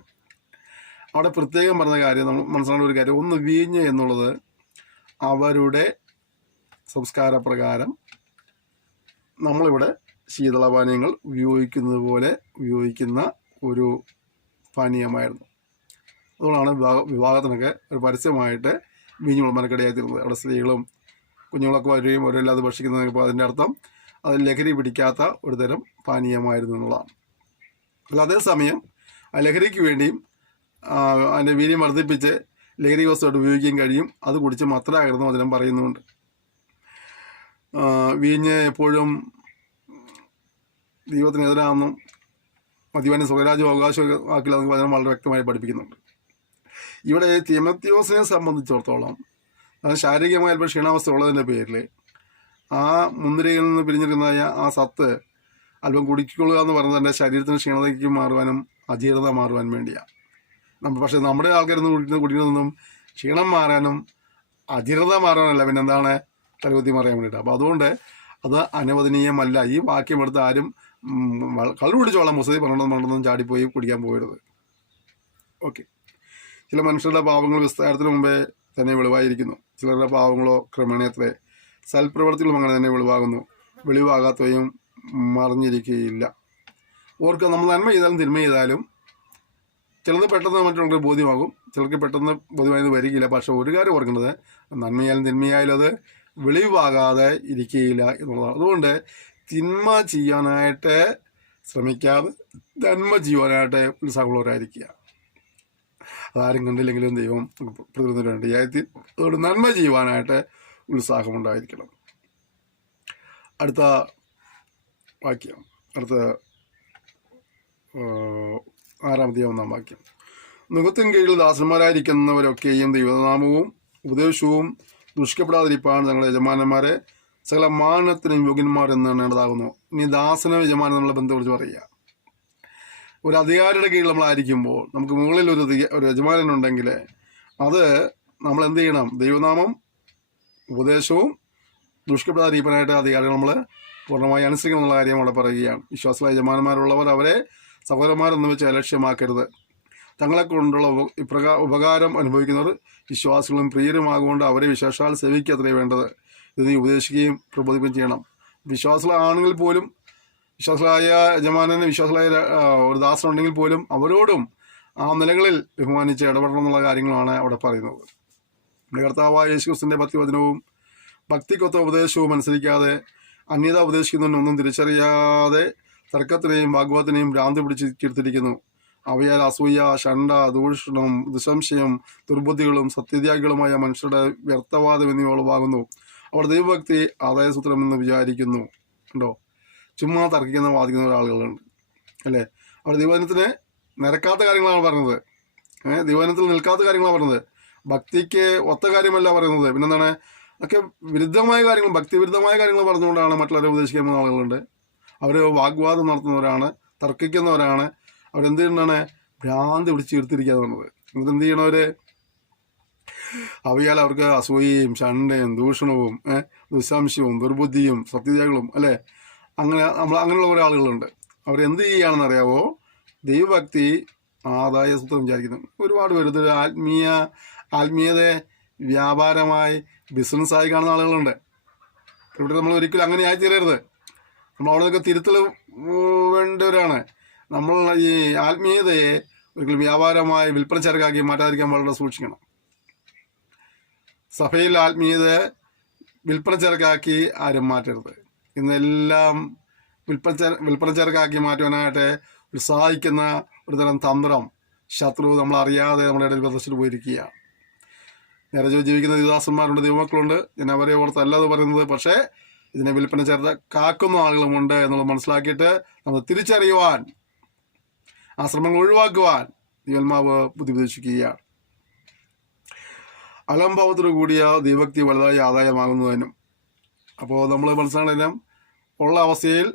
അവിടെ പ്രത്യേകം പറഞ്ഞ കാര്യം നമ്മൾ മനസ്സിലാക്കേണ്ട ഒരു കാര്യം, ഒന്ന് വീഞ്ഞ് എന്നുള്ളത് അവരുടെ സംസ്കാരപ്രകാരം നമ്മളിവിടെ ശീതളപാനീയങ്ങൾ ഉപയോഗിക്കുന്നത് പോലെ ഉപയോഗിക്കുന്ന ഒരു പാനീയമായിരുന്നു. അതുകൊണ്ടാണ് വിവാഹത്തിനൊക്കെ ഒരു പരസ്യമായിട്ട് വീഞ്ഞ് വിളമ്പാനൊക്കെയായി തീർന്നത്. അവിടെ സ്ത്രീകളും കുഞ്ഞുങ്ങളൊക്കെ വരികയും അവരെല്ലാതെ ഭക്ഷിക്കുന്നതിപ്പോൾ അതിൻ്റെ അർത്ഥം അത് ലഹരി പിടിക്കാത്ത ഒരു തരം പാനീയമായിരുന്നു എന്നുള്ളതാണ്. അല്ല, അതേസമയം ആ ലഹരിക്ക് വേണ്ടിയും അതിൻ്റെ വീര്യം വർദ്ധിപ്പിച്ച് ലഹരി വസ്തുവായിട്ട് ഉപയോഗിക്കുകയും കഴിയും. അത് കുടിച്ച് മത്തരാകരുന്നു അതിനും പറയുന്നുണ്ട്. വീഞ്ഞ് എപ്പോഴും ദൈവത്തിനെതിരാണെന്നും മദ്യപാനം സ്വകരാജ്യം അവകാശമാക്കില്ല എന്നൊക്കെ വചനം വളരെ വ്യക്തമായി പഠിപ്പിക്കുന്നുണ്ട്. ഇവിടെ തിമോത്തിയോസിനെ സംബന്ധിച്ചിടത്തോളം അത് ശാരീരികമായ അല്പം ക്ഷീണാവസ്ഥ ഉള്ളതിൻ്റെ പേരിൽ ആ മുന്തിരിയിൽ നിന്ന് പിരിഞ്ഞിരുന്നതായ ആ സത്ത് അല്പം കുടിക്കൊള്ളുക എന്ന് പറയുന്നത് എൻ്റെ ശരീരത്തിന് ക്ഷീണതയ്ക്ക് മാറുവാനും അജീർണത മാറുവാൻ വേണ്ടിയാണ്. പക്ഷേ നമ്മുടെ ആൾക്കാരൊന്നും കുടിക്കുന്നതൊന്നും ക്ഷീണം മാറാനും അജീർണത മാറാനല്ല, പിന്നെ എന്താണ് തലകുത്തി മാറാൻ വേണ്ടിയിട്ട്. അപ്പോൾ അതുകൊണ്ട് അത് അനുവദനീയമല്ല. ഈ വാക്യം എടുത്ത് ആരും കള്ളു കുടിച്ചോളാം മുസതി പറഞ്ഞൊന്നും ചാടിപ്പോയി കുടിക്കാൻ പോകരുത്. ഓക്കെ. ചില മനുഷ്യരുടെ പാവങ്ങൾ വിസ്താരത്തിന് മുമ്പേ തന്നെ വെളിവായിരിക്കുന്നു. ചിലരുടെ പാവങ്ങളോ ക്രമേണയത്രേ. സൽപ്രവർത്തികളും അങ്ങനെ തന്നെ വെളിവാകാത്തവയും മറിഞ്ഞിരിക്കുകയില്ല. ഓർക്കുക, നമ്മൾ നന്മ ചെയ്താലും തിന്മ ചെയ്താലും ചിലത് പെട്ടെന്ന് മറ്റുള്ളവർക്ക് ബോധ്യമാകും, ചിലർക്ക് പെട്ടെന്ന് ബോധ്യമായത് വരികയില്ല. പക്ഷെ ഒരു കാര്യം ഓർക്കുന്നത്, നന്മയായാലും തിന്മയായാലും അത് വെളിവാകാതെ ഇരിക്കുകയില്ല എന്നുള്ളതാണ്. അതുകൊണ്ട് തിന്മ ചെയ്യാനായിട്ട് ശ്രമിക്കാതെ നന്മ ചെയ്യുവാനായിട്ട് ഉത്സാഹമുള്ളവരായിരിക്കുക. അതാരും കണ്ടില്ലെങ്കിലും ദൈവം പ്രതിനിധിയുണ്ട്. അതുകൊണ്ട് നന്മ ചെയ്യുവാനായിട്ട് ഉത്സാഹമുണ്ടായിരിക്കണം. അടുത്ത വാക്യം, അടുത്ത 6-ാം വാക്യം. മുഖത്തിൻ കീഴിൽ ദാസന്മാരായിരിക്കുന്നവരൊക്കെയും ദൈവനാമവും ഉപദേശവും ദുഷിക്കപ്പെടാതിരിപ്പാണ് തങ്ങളുടെ യജമാനന്മാരെ സകല മാനത്തിനും യോഗ്യന്മാർ എന്ന് എണ്ണേണ്ടതാകുന്നു. ഇനി ദാസന യജമാനം എന്നുള്ള ബന്ധത്തെക്കുറിച്ച് പറയുക. ഒരു അധികാരിയുടെ കീഴിൽ നമ്മളായിരിക്കുമ്പോൾ നമുക്ക് മുകളിൽ ഒരു യജമാനനുണ്ടെങ്കിൽ അത് നമ്മൾ എന്ത് ചെയ്യണം? ദൈവനാമം ഉപദേശവും ദുഷിക്കപ്പെടാതിരിക്കാനായിട്ട് അധികാരികൾ നമ്മൾ പൂർണ്ണമായി അനുസരിക്കണം എന്നുള്ള കാര്യം അവിടെ പറയുകയാണ്. വിശ്വാസമുള്ള യജമാനന്മാരുള്ളവർ അവരെ സഹോദരന്മാരെന്ന് വെച്ച് അലക്ഷ്യമാക്കരുത്. തങ്ങളെ കൊണ്ടുള്ള ഉപകാരം അനുഭവിക്കുന്നവർ വിശ്വാസികളും പ്രിയരുമാകൊണ്ട് അവരെ വിശേഷാൽ സേവിക്കത്രേ വേണ്ടത്. ഇത് നീ ഉപദേശിക്കുകയും പ്രബോധിപ്പിക്കുകയും ചെയ്യണം. വിശ്വാസികളായ ആണെങ്കിൽ പോലും, വിശ്വാസികളായ യജമാനന് വിശ്വാസികളായ ഒരു ദാസനുണ്ടെങ്കിൽ പോലും അവരോടും ആ നിലകളിൽ ബഹുമാനിച്ച് ഇടപെടണം എന്നുള്ള കാര്യങ്ങളാണ് അവിടെ പറയുന്നത്. നമ്മുടെ കർത്താവായ യേശുക്രിസ്തുവിൻ്റെ ഭക്തിവചനവും ഭക്തിക്കൊത്ത ഉപദേശവും അനുസരിക്കാതെ അന്യത ഉപദേശിക്കുന്നതിനൊന്നും തിരിച്ചറിയാതെ തർക്കത്തിനെയും വാഗ്വാദത്തിനെയും ഭ്രാന്തി പിടിച്ചെടുത്തിരിക്കുന്നു. അവയാൽ അസൂയ, ഷണ്ട, ദൂഷണം, ദുസംശയം, ദുർബുദ്ധികളും സത്യത്യാഗികളുമായ മനുഷ്യരുടെ വ്യർത്ഥവാദം എന്നിവ ഉളവാകുന്നു. അവർ ദൈവഭക്തി ആദായസൂത്രം എന്ന് വിചാരിക്കുന്നു. ഉണ്ടോ? ചുമ്മാ തർക്കിക്കുന്ന വാദിക്കുന്ന ആളുകളുണ്ട്, അല്ലേ? അവർ ദൈവജനത്തിന് നിരക്കാത്ത കാര്യങ്ങളാണ് പറഞ്ഞത്, ദൈവജനത്തിൽ നിൽക്കാത്ത കാര്യങ്ങളാണ് പറഞ്ഞത്. ഭക്തിക്ക് ഒത്ത കാര്യമല്ല പറയുന്നത്. പിന്നെന്താണ്? ഒക്കെ വിരുദ്ധമായ കാര്യങ്ങൾ, ഭക്തി വിരുദ്ധമായ കാര്യങ്ങൾ പറഞ്ഞുകൊണ്ടാണ് മറ്റുള്ളവരെ ഉപദേശിക്കാൻ പോകുന്ന ആളുകളുണ്ട്. അവർ വാഗ്വാദം നടത്തുന്നവരാണ്, തർക്കിക്കുന്നവരാണ്. അവരെന്ത് ചെയ്യുന്നതാണ്? ഭ്രാന്തി പിടിച്ച് തീർത്തിരിക്കാന്ന് പറഞ്ഞത്. എന്നിട്ട് എന്ത് ചെയ്യണവർ? അവയാൽ അവർക്ക് അസൂയയും ഷണ്ടയും ദൂഷണവും ദുസ്സംശയവും ദുർബുദ്ധിയും സത്യതകളും, അല്ലേ? അങ്ങനെയുള്ള കുറേ ആളുകളുണ്ട്. അവരെന്ത് ചെയ്യുകയാണെന്ന് അറിയാവോ? ദൈവഭക്തി ആദായ സൂത്രം വിചാരിക്കുന്നു. ഒരുപാട് പേര് ആത്മീയ ആത്മീയതയെ വ്യാപാരമായി ബിസിനസ്സായി കാണുന്ന ആളുകളുണ്ട്. ഇവിടെ നമ്മൾ ഒരിക്കലും അങ്ങനെ ആയിത്തീരരുത്. നമ്മൾ അവിടെ നിന്നൊക്കെ തിരുത്തൽ വേണ്ടവരാണ്. നമ്മൾ ഈ ആത്മീയതയെ ഒരിക്കലും വ്യാപാരമായി വിൽപ്പന ചരക്കാക്കി മാറ്റാതിരിക്കാൻ വളരെ സൂക്ഷിക്കണം. സഭയിൽ ആത്മീയതയെ വിൽപ്പന ചരക്കാക്കി ആരും മാറ്റരുത്. ഇന്നെല്ലാം വിൽപ്പന ചരക്കാക്കി മാറ്റുവാനായിട്ട് ഉത്സാഹിക്കുന്ന ഒരുതരം തന്ത്രം ശത്രു നമ്മളറിയാതെ നമ്മുടെ ഇടയിൽ പ്രദർശിച്ചു പോയിരിക്കുകയാണ്. നേരെ ജീവിക്കുന്ന ദൈവദാസന്മാരുണ്ട്, ദൈവമക്കളുണ്ട്. ഞാൻ അവരെ ഓർത്തല്ല അത് പറയുന്നത്. പക്ഷേ ഇതിനെ വിൽപ്പന ചേർത്ത് കാക്കുന്ന ആളുകളുമുണ്ട് എന്നുള്ളത് മനസ്സിലാക്കിയിട്ട് നമ്മൾ തിരിച്ചറിയുവാൻ, ആ ശ്രമങ്ങൾ ഒഴിവാക്കുവാൻ ദൈവാത്മാവ് ബുദ്ധി ഉപദേശിക്കുകയാണ്. അലംഭാവത്തോടു കൂടിയ ദൈവഭക്തി വലുതായി ആദായമാകുന്നതിനും, അപ്പോൾ നമ്മൾ മനസ്സിലാണെങ്കിലും ഉള്ള അവസ്ഥയിൽ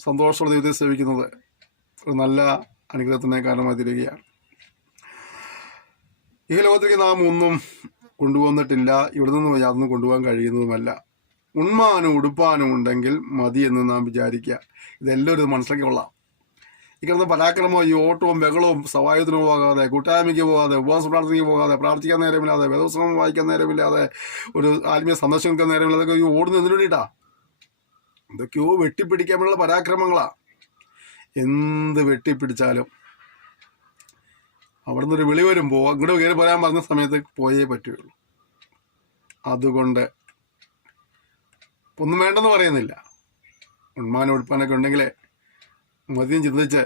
സന്തോഷത്തോടെ ദൈവത്തെ സേവിക്കുന്നത് ഒരു നല്ല അനുഗ്രഹത്തിന് കാരണമായി തീരുകയാണ്. ഈ ലോകത്തേക്ക് നാം ഒന്നും കൊണ്ടുവന്നിട്ടില്ല, ഇവിടെ നിന്ന് യാതൊന്നും കൊണ്ടുപോകാൻ കഴിയുന്നതുമല്ല. ഉണ്മാനും ഉടുപ്പാനും ഉണ്ടെങ്കിൽ മതി എന്ന് നാം വിചാരിക്കുക. ഇതെല്ലാവരും മനസ്സിലാക്കി കൊള്ളാം. ഈ കിടന്ന പരാക്രമവും ഈ ഓട്ടവും ബഹളവും സവായത്തിന് പോകാതെ, കൂട്ടായ്മയ്ക്ക് പോകാതെ, ഉപവാസ പ്രാർത്ഥനയ്ക്ക് പോകാതെ, പ്രാർത്ഥിക്കാൻ നേരമില്ലാതെ, വേദപുസ്തകം വായിക്കാൻ നേരമില്ലാതെ, ഒരു ആത്മീയ സന്ദർശനം നേരമില്ലാതെ അതൊക്കെ ഓടുന്ന എന്തിനു വേണ്ടിയിട്ടാ? എന്തൊക്കെയോ വെട്ടിപ്പിടിക്കാനുള്ള പരാക്രമങ്ങളാ. എന്ത് വെട്ടിപ്പിടിച്ചാലും അവിടെ നിന്നൊരു വിളി വരുമ്പോൾ അങ്ങോട്ട് കയറി പോരാൻ പറഞ്ഞ സമയത്ത് പോയേ പറ്റുള്ളൂ. അതുകൊണ്ട് ഒന്നും വേണ്ടെന്ന് പറയുന്നില്ല. ഉണ്മാനും ഉടുപ്പാനൊക്കെ ഉണ്ടെങ്കിലേ മതിയും ചിന്തിച്ച്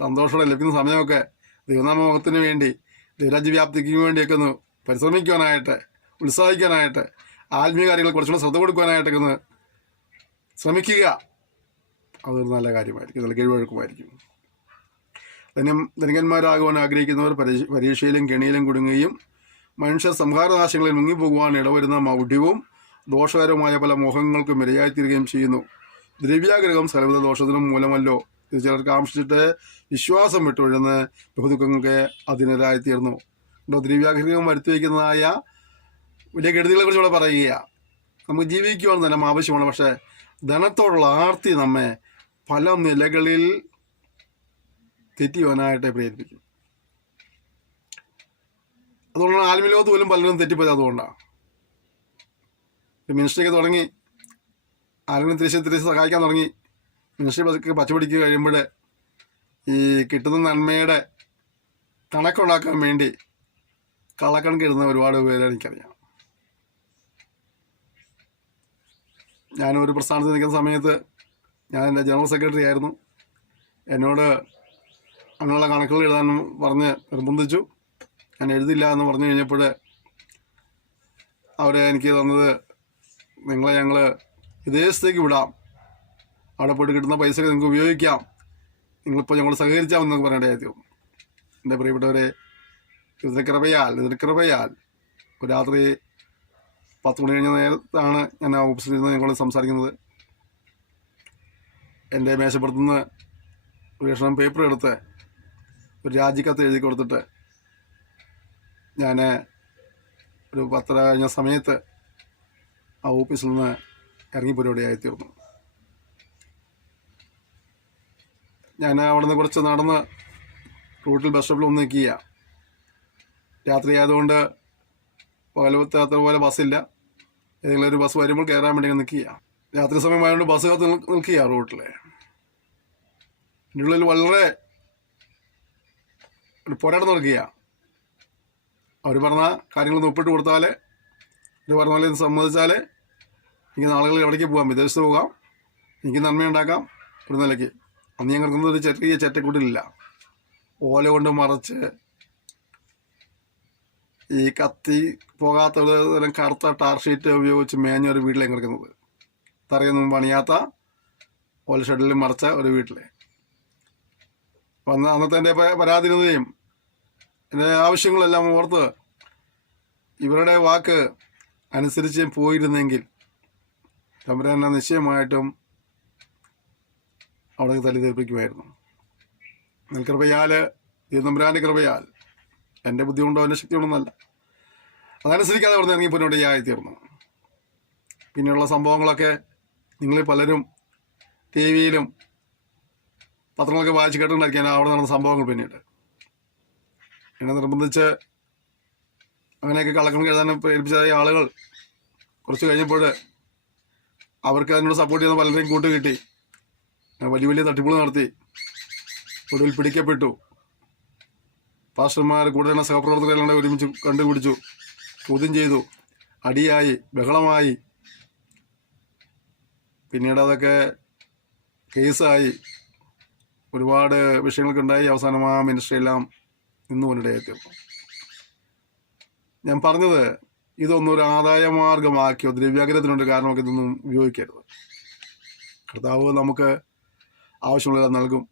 സന്തോഷത്തോടെ ലഭിക്കുന്ന സമയമൊക്കെ ദൈവനാമത്തിന് വേണ്ടി, ദൈവരാജ്യവ്യാപ്തിക്ക് വേണ്ടിയൊക്കെ ഒന്ന് പരിശ്രമിക്കുവാനായിട്ട്, ഉത്സാഹിക്കാനായിട്ട്, ആത്മീയ കാര്യങ്ങൾ കുറച്ചുകൂടെ ശ്രദ്ധ കൊടുക്കുവാനായിട്ടൊക്കെ ഒന്ന് ശ്രമിക്കുക. അതൊരു നല്ല കാര്യമായിരിക്കും, നല്ല കഴിവൊഴുക്കുമായിരിക്കും. ധനികന്മാരാകുവാൻ ആഗ്രഹിക്കുന്നവർ പരീക്ഷയിലും കെണിയിലും കുടുങ്ങുകയും മനുഷ്യ സംഹാരനാശങ്ങളിൽ മുങ്ങിപ്പോകുവാൻ ഇടവരുന്ന മൗഢ്യവും ദോഷകരമായ പല മോഹങ്ങൾക്കും ഇരയായിത്തീരുകയും ചെയ്യുന്നു. ദ്രവ്യാഗ്രഹം സർവ്വത ദോഷത്തിനും മൂലമല്ലോ. ഇത് ചിലർ കാംക്ഷിച്ചിട്ട് വിശ്വാസം വിട്ടൊഴുന്ന് ബഹുദുഃഖങ്ങൾക്ക് അധീനരായിത്തീർന്നു. ദ്രവ്യാഗ്രഹം വരുത്തി വയ്ക്കുന്നതായ വലിയ കെടുതികളെ കുറിച്ച് ഇവിടെ പറയുക. നമുക്ക് ജീവിക്കുവാൻ ധനം ആവശ്യമാണ്. പക്ഷേ ധനത്തോടുള്ള ആർത്തി നമ്മെ പല നിലകളിൽ തെറ്റിയുവാനായിട്ട് പ്രേരിപ്പിക്കും. അതുകൊണ്ടാണ് ആത്മീയലോകത്ത് പോലും പലരും തെറ്റിപ്പോയത്. അതുകൊണ്ടാണ് മിനിസ്ട്രിയൊക്കെ തുടങ്ങി, ആരെങ്കിലും തിരിച്ച് സഹായിക്കാൻ തുടങ്ങി, മിനിസ്ട്രി പച്ചപിടിക്കുക കഴിയുമ്പോൾ ഈ കിട്ടുന്ന നന്മയുടെ കണക്കുണ്ടാക്കാൻ വേണ്ടി കള്ളക്കണക്ക് ഇടുന്ന ഒരുപാട് പേരെ എനിക്കറിയാം. ഞാനൊരു പ്രസ്ഥാനത്ത് നിൽക്കുന്ന സമയത്ത് ഞാൻ എൻ്റെ ജനറൽ സെക്രട്ടറി ആയിരുന്നു. എന്നോട് അങ്ങനെയുള്ള കണക്കുകൾ എഴുതാൻ പറഞ്ഞ് നിർബന്ധിച്ചു. ഞാൻ എഴുതില്ല എന്ന് പറഞ്ഞു കഴിഞ്ഞപ്പോൾ അവരെ എനിക്ക് തന്നത്, നിങ്ങളെ ഞങ്ങൾ വിദേശത്തേക്ക് വിടാം, അവിടെ പോയിട്ട് കിട്ടുന്ന പൈസ നിങ്ങൾക്ക് ഉപയോഗിക്കാം, നിങ്ങളിപ്പോൾ ഞങ്ങൾ സഹകരിച്ചാമെന്നൊക്കെ പറയേണ്ടതായിരുന്നു. എൻ്റെ പ്രിയപ്പെട്ടവരെ, ഇതിന് കൃപയാൽ ഒരു രാത്രി 10 മണി കഴിഞ്ഞ നേരത്താണ് ഞാൻ ആ ഓഫീസിൽ നിന്ന് ഞങ്ങൾ സംസാരിക്കുന്നത്. എൻ്റെ മേശപ്പുറത്തുനിന്ന് ഒരു കഷ്ണം പേപ്പർ എടുത്ത് ഒരു രാജിക്കത്ത് എഴുതി കൊടുത്തിട്ട് ഞാൻ ഒരു 10 കഴിഞ്ഞ സമയത്ത് ആ ഓഫീസിൽ നിന്ന് ഇറങ്ങിപ്പോരുകയായിത്തീർന്നു. ഞാൻ അവിടെ നിന്ന് കുറച്ച് നടന്ന് റൂട്ടിൽ ബസ് സ്റ്റോപ്പിൽ ഒന്ന് നിൽക്കുക. രാത്രി ആയതുകൊണ്ട് പകലത്തെ അത്ര പോലെ ബസ്സില്ല. ഏതെങ്കിലും ഒരു ബസ് വരുമ്പോൾ കയറാൻ വേണ്ടി നിൽക്കുക. രാത്രി സമയമായതുകൊണ്ട് ബസ് കാത്ത് നിൽക്കുക റൂട്ടിൽ. എൻ്റെ ഉള്ളിൽ വളരെ ഒരു പോരാട്ടം നടക്കുക. അവർ പറഞ്ഞ കാര്യങ്ങളൊന്ന് ഒപ്പിട്ട് കൊടുത്താൽ, അവർ പറഞ്ഞ പോലെ സമ്മതിച്ചാൽ എനിക്ക് നാളുകളിൽ എവിടേക്ക് പോകാം, വിദേശത്ത് പോകാം, എനിക്ക് നന്മയുണ്ടാക്കാം. ഒരു നിലയ്ക്ക് അന്ന് ഞാൻ കിടക്കുന്നത് ഒരു ചെറിയ ചെറ്റക്കൂട്ടിലില്ല, ഓല കൊണ്ട് മറച്ച് ഈ കത്തി പോകാത്ത ഒരു തരം കറുത്ത ടാർ ഷീറ്റ് ഉപയോഗിച്ച് മേഞ്ഞൊരു വീട്ടിലേക്ക് കിടക്കുന്നത്. തറയൊന്നും പണിയാത്ത ഓല ഷെഡിൽ മറച്ച ഒരു വീട്ടിൽ. അപ്പം അന്നത്തെ എൻ്റെ പരാധീനതയും എൻ്റെ ആവശ്യങ്ങളെല്ലാം ഓർത്ത് ഇവരുടെ വാക്ക് അനുസരിച്ച് പോയിരുന്നെങ്കിൽ തമ്പുരാനെ നിശ്ചയമായിട്ടും അവിടെ തല്ലി തെറിപ്പിക്കുമായിരുന്നു. കൃപയാൽ, തമ്പുരാൻ്റെ കൃപയാൽ, എൻ്റെ ബുദ്ധി കൊണ്ടോ എൻ്റെ ശക്തി കൊണ്ടൊന്നല്ല, അതനുസരിക്കാതെ അവിടെ ഇറങ്ങി പൊന്നോട്ടിയായിത്തീർന്നു. പിന്നെയുള്ള സംഭവങ്ങളൊക്കെ നിങ്ങളിൽ പലരും ടി വിയിലും പത്രങ്ങളൊക്കെ വായിച്ച് കേട്ടുകൊണ്ടിരിക്കാൻ അവിടെ നടന്ന സംഭവങ്ങൾ. പിന്നീട് എന്നെ നിർബന്ധിച്ച് അങ്ങനെയൊക്കെ കള്ളക്കണക്ക് എഴുതാൻ പ്രേരിപ്പിച്ചതായ ആളുകൾ കുറച്ച് കഴിഞ്ഞപ്പോൾ അവർക്ക് അതിനോട് സപ്പോർട്ട് ചെയ്യുന്ന പലരെയും കൂട്ടുകിട്ടി, വലിയ വലിയ തട്ടിപ്പുകൾ നടത്തി, ഒടുവിൽ പിടിക്കപ്പെട്ടു. പാസ്റ്റർമാർ കൂടുതലുള്ള സഹപ്രവർത്തകരെല്ലാം ഒരുമിച്ച് കണ്ടുപിടിച്ചു, ചോദ്യം ചെയ്തു, അടിയായി, ബഹളമായി. പിന്നീട് അതൊക്കെ കേസായി, ഒരുപാട് വിഷയങ്ങളൊക്കെ ഉണ്ടായി. അവസാനം ആ മിനിസ്ട്രി എല്ലാം ഇന്ന് മുന്നിടയെത്തിയപ്പോൾ ഞാൻ പറഞ്ഞത്, ഇതൊന്നും ഒരു ആദായ മാർഗമാക്കിയോ ദ്രവ്യാഗ്രഹത്തിനുണ്ട് കാരണമൊക്കെ ഇതൊന്നും ഉപയോഗിക്കരുത്. കർത്താവ് നമുക്ക് ആവശ്യമുള്ളത് നൽകും.